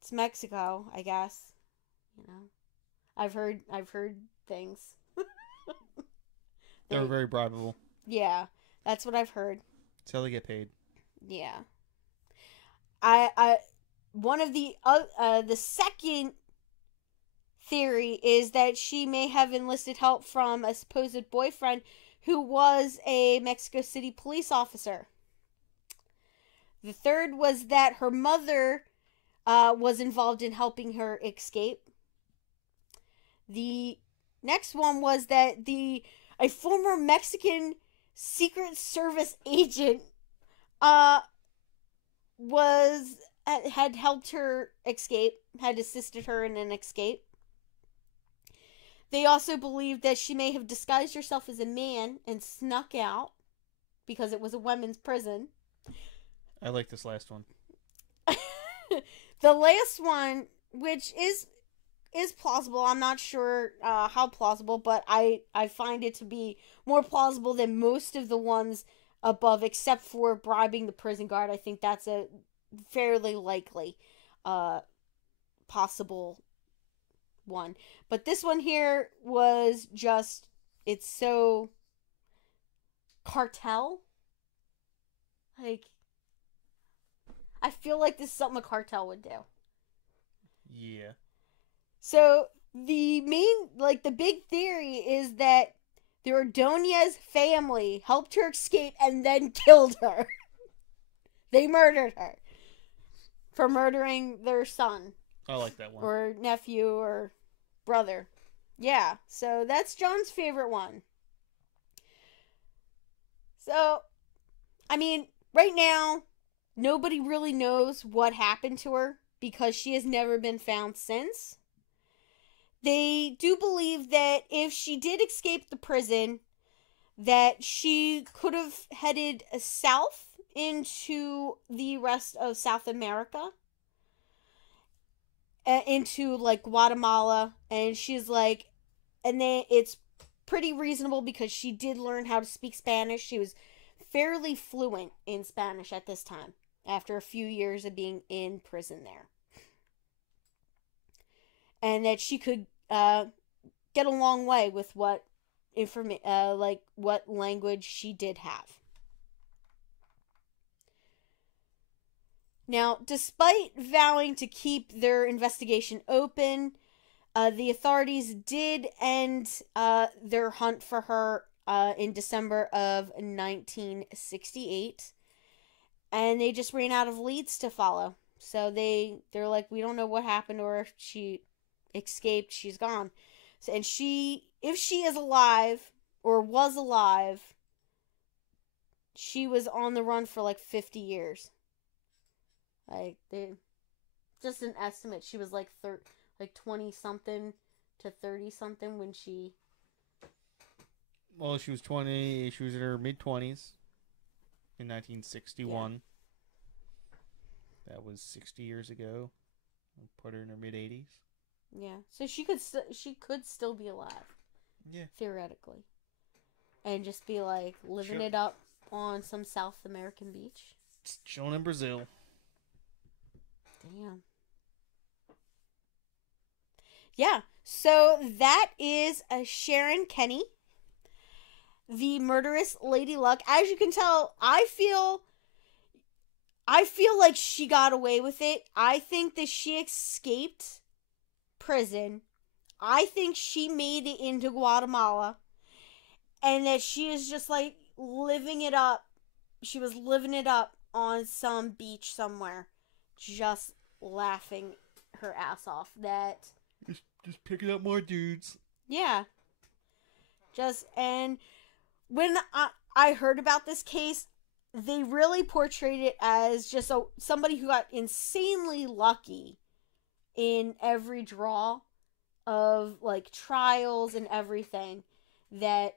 it's Mexico, I guess. I've heard things. They're very bribable. Yeah, that's what I've heard. That's how they get paid. Yeah. One of the second theory is that she may have enlisted help from a supposed boyfriend who was a Mexico City police officer. The third was that her mother was involved in helping her escape. The next one was that a former Mexican Secret Service agent had helped her escape, had assisted her in an escape. They also believed that she may have disguised herself as a man and snuck out because it was a women's prison. I like this last one. The last one, which is plausible. I'm not sure how plausible, but I find it to be more plausible than most of the ones above, except for bribing the prison guard. I think that's a fairly likely possible one. But this one here was just, it's so cartel. Like, I feel like this is something a cartel would do. Yeah. So the big theory is that the Ordonez family helped her escape and then killed her. They murdered her for murdering their son. I like that one. Or nephew or brother. Yeah, so that's John's favorite one. So, I mean, right now, nobody really knows what happened to her because she has never been found since. They do believe that if she did escape the prison, that she could have headed south into the rest of South America, into like Guatemala, and she's like, and then it's pretty reasonable because she did learn how to speak Spanish. She was fairly fluent in Spanish at this time after a few years of being in prison there, and that she could get a long way with what what language she did have. Now, despite vowing to keep their investigation open, the authorities did end their hunt for her in December of 1968, and they just ran out of leads to follow. So they're like, we don't know what happened to her. She escaped. She's gone. So, and if she is alive or was alive, she was on the run for like 50 years. Like, just an estimate. She was like 20 something to 30 something when she. Well, she was 20. She was in her mid 20s in 1961. Yeah. That was 60 years ago. I'll put her in her mid 80s. Yeah, so she could still be alive. Yeah, theoretically, and just be like living it up on some South American beach. Just chilling in Brazil. Damn. Yeah, so that is Sharon Keane, the murderous Lady Luck. As you can tell, I feel like she got away with it. I think that she escaped prison. I think she made it into Guatemala, and that she is just like living it up. She was living it up on some beach somewhere, just laughing her ass off. That just picking up more dudes. Yeah. And when I heard about this case, they really portrayed it as just somebody who got insanely lucky in every draw of like trials and everything. That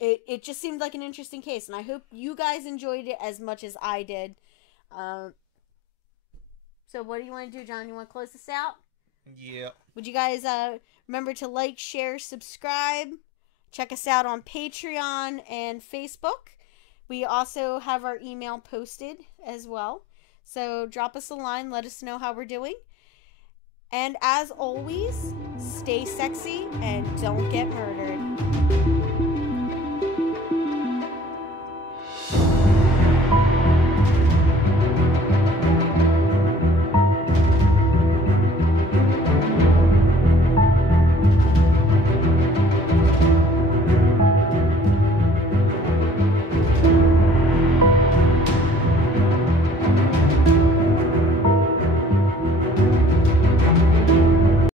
it just seemed like an interesting case, and I hope you guys enjoyed it as much as I did. So what do you want to do, John? You want to close this out? Yeah. Would you guys remember to like, share, subscribe? Check us out on Patreon and Facebook. We also have our email posted as well. So drop us a line. Let us know how we're doing. And as always, stay sexy and don't get murdered.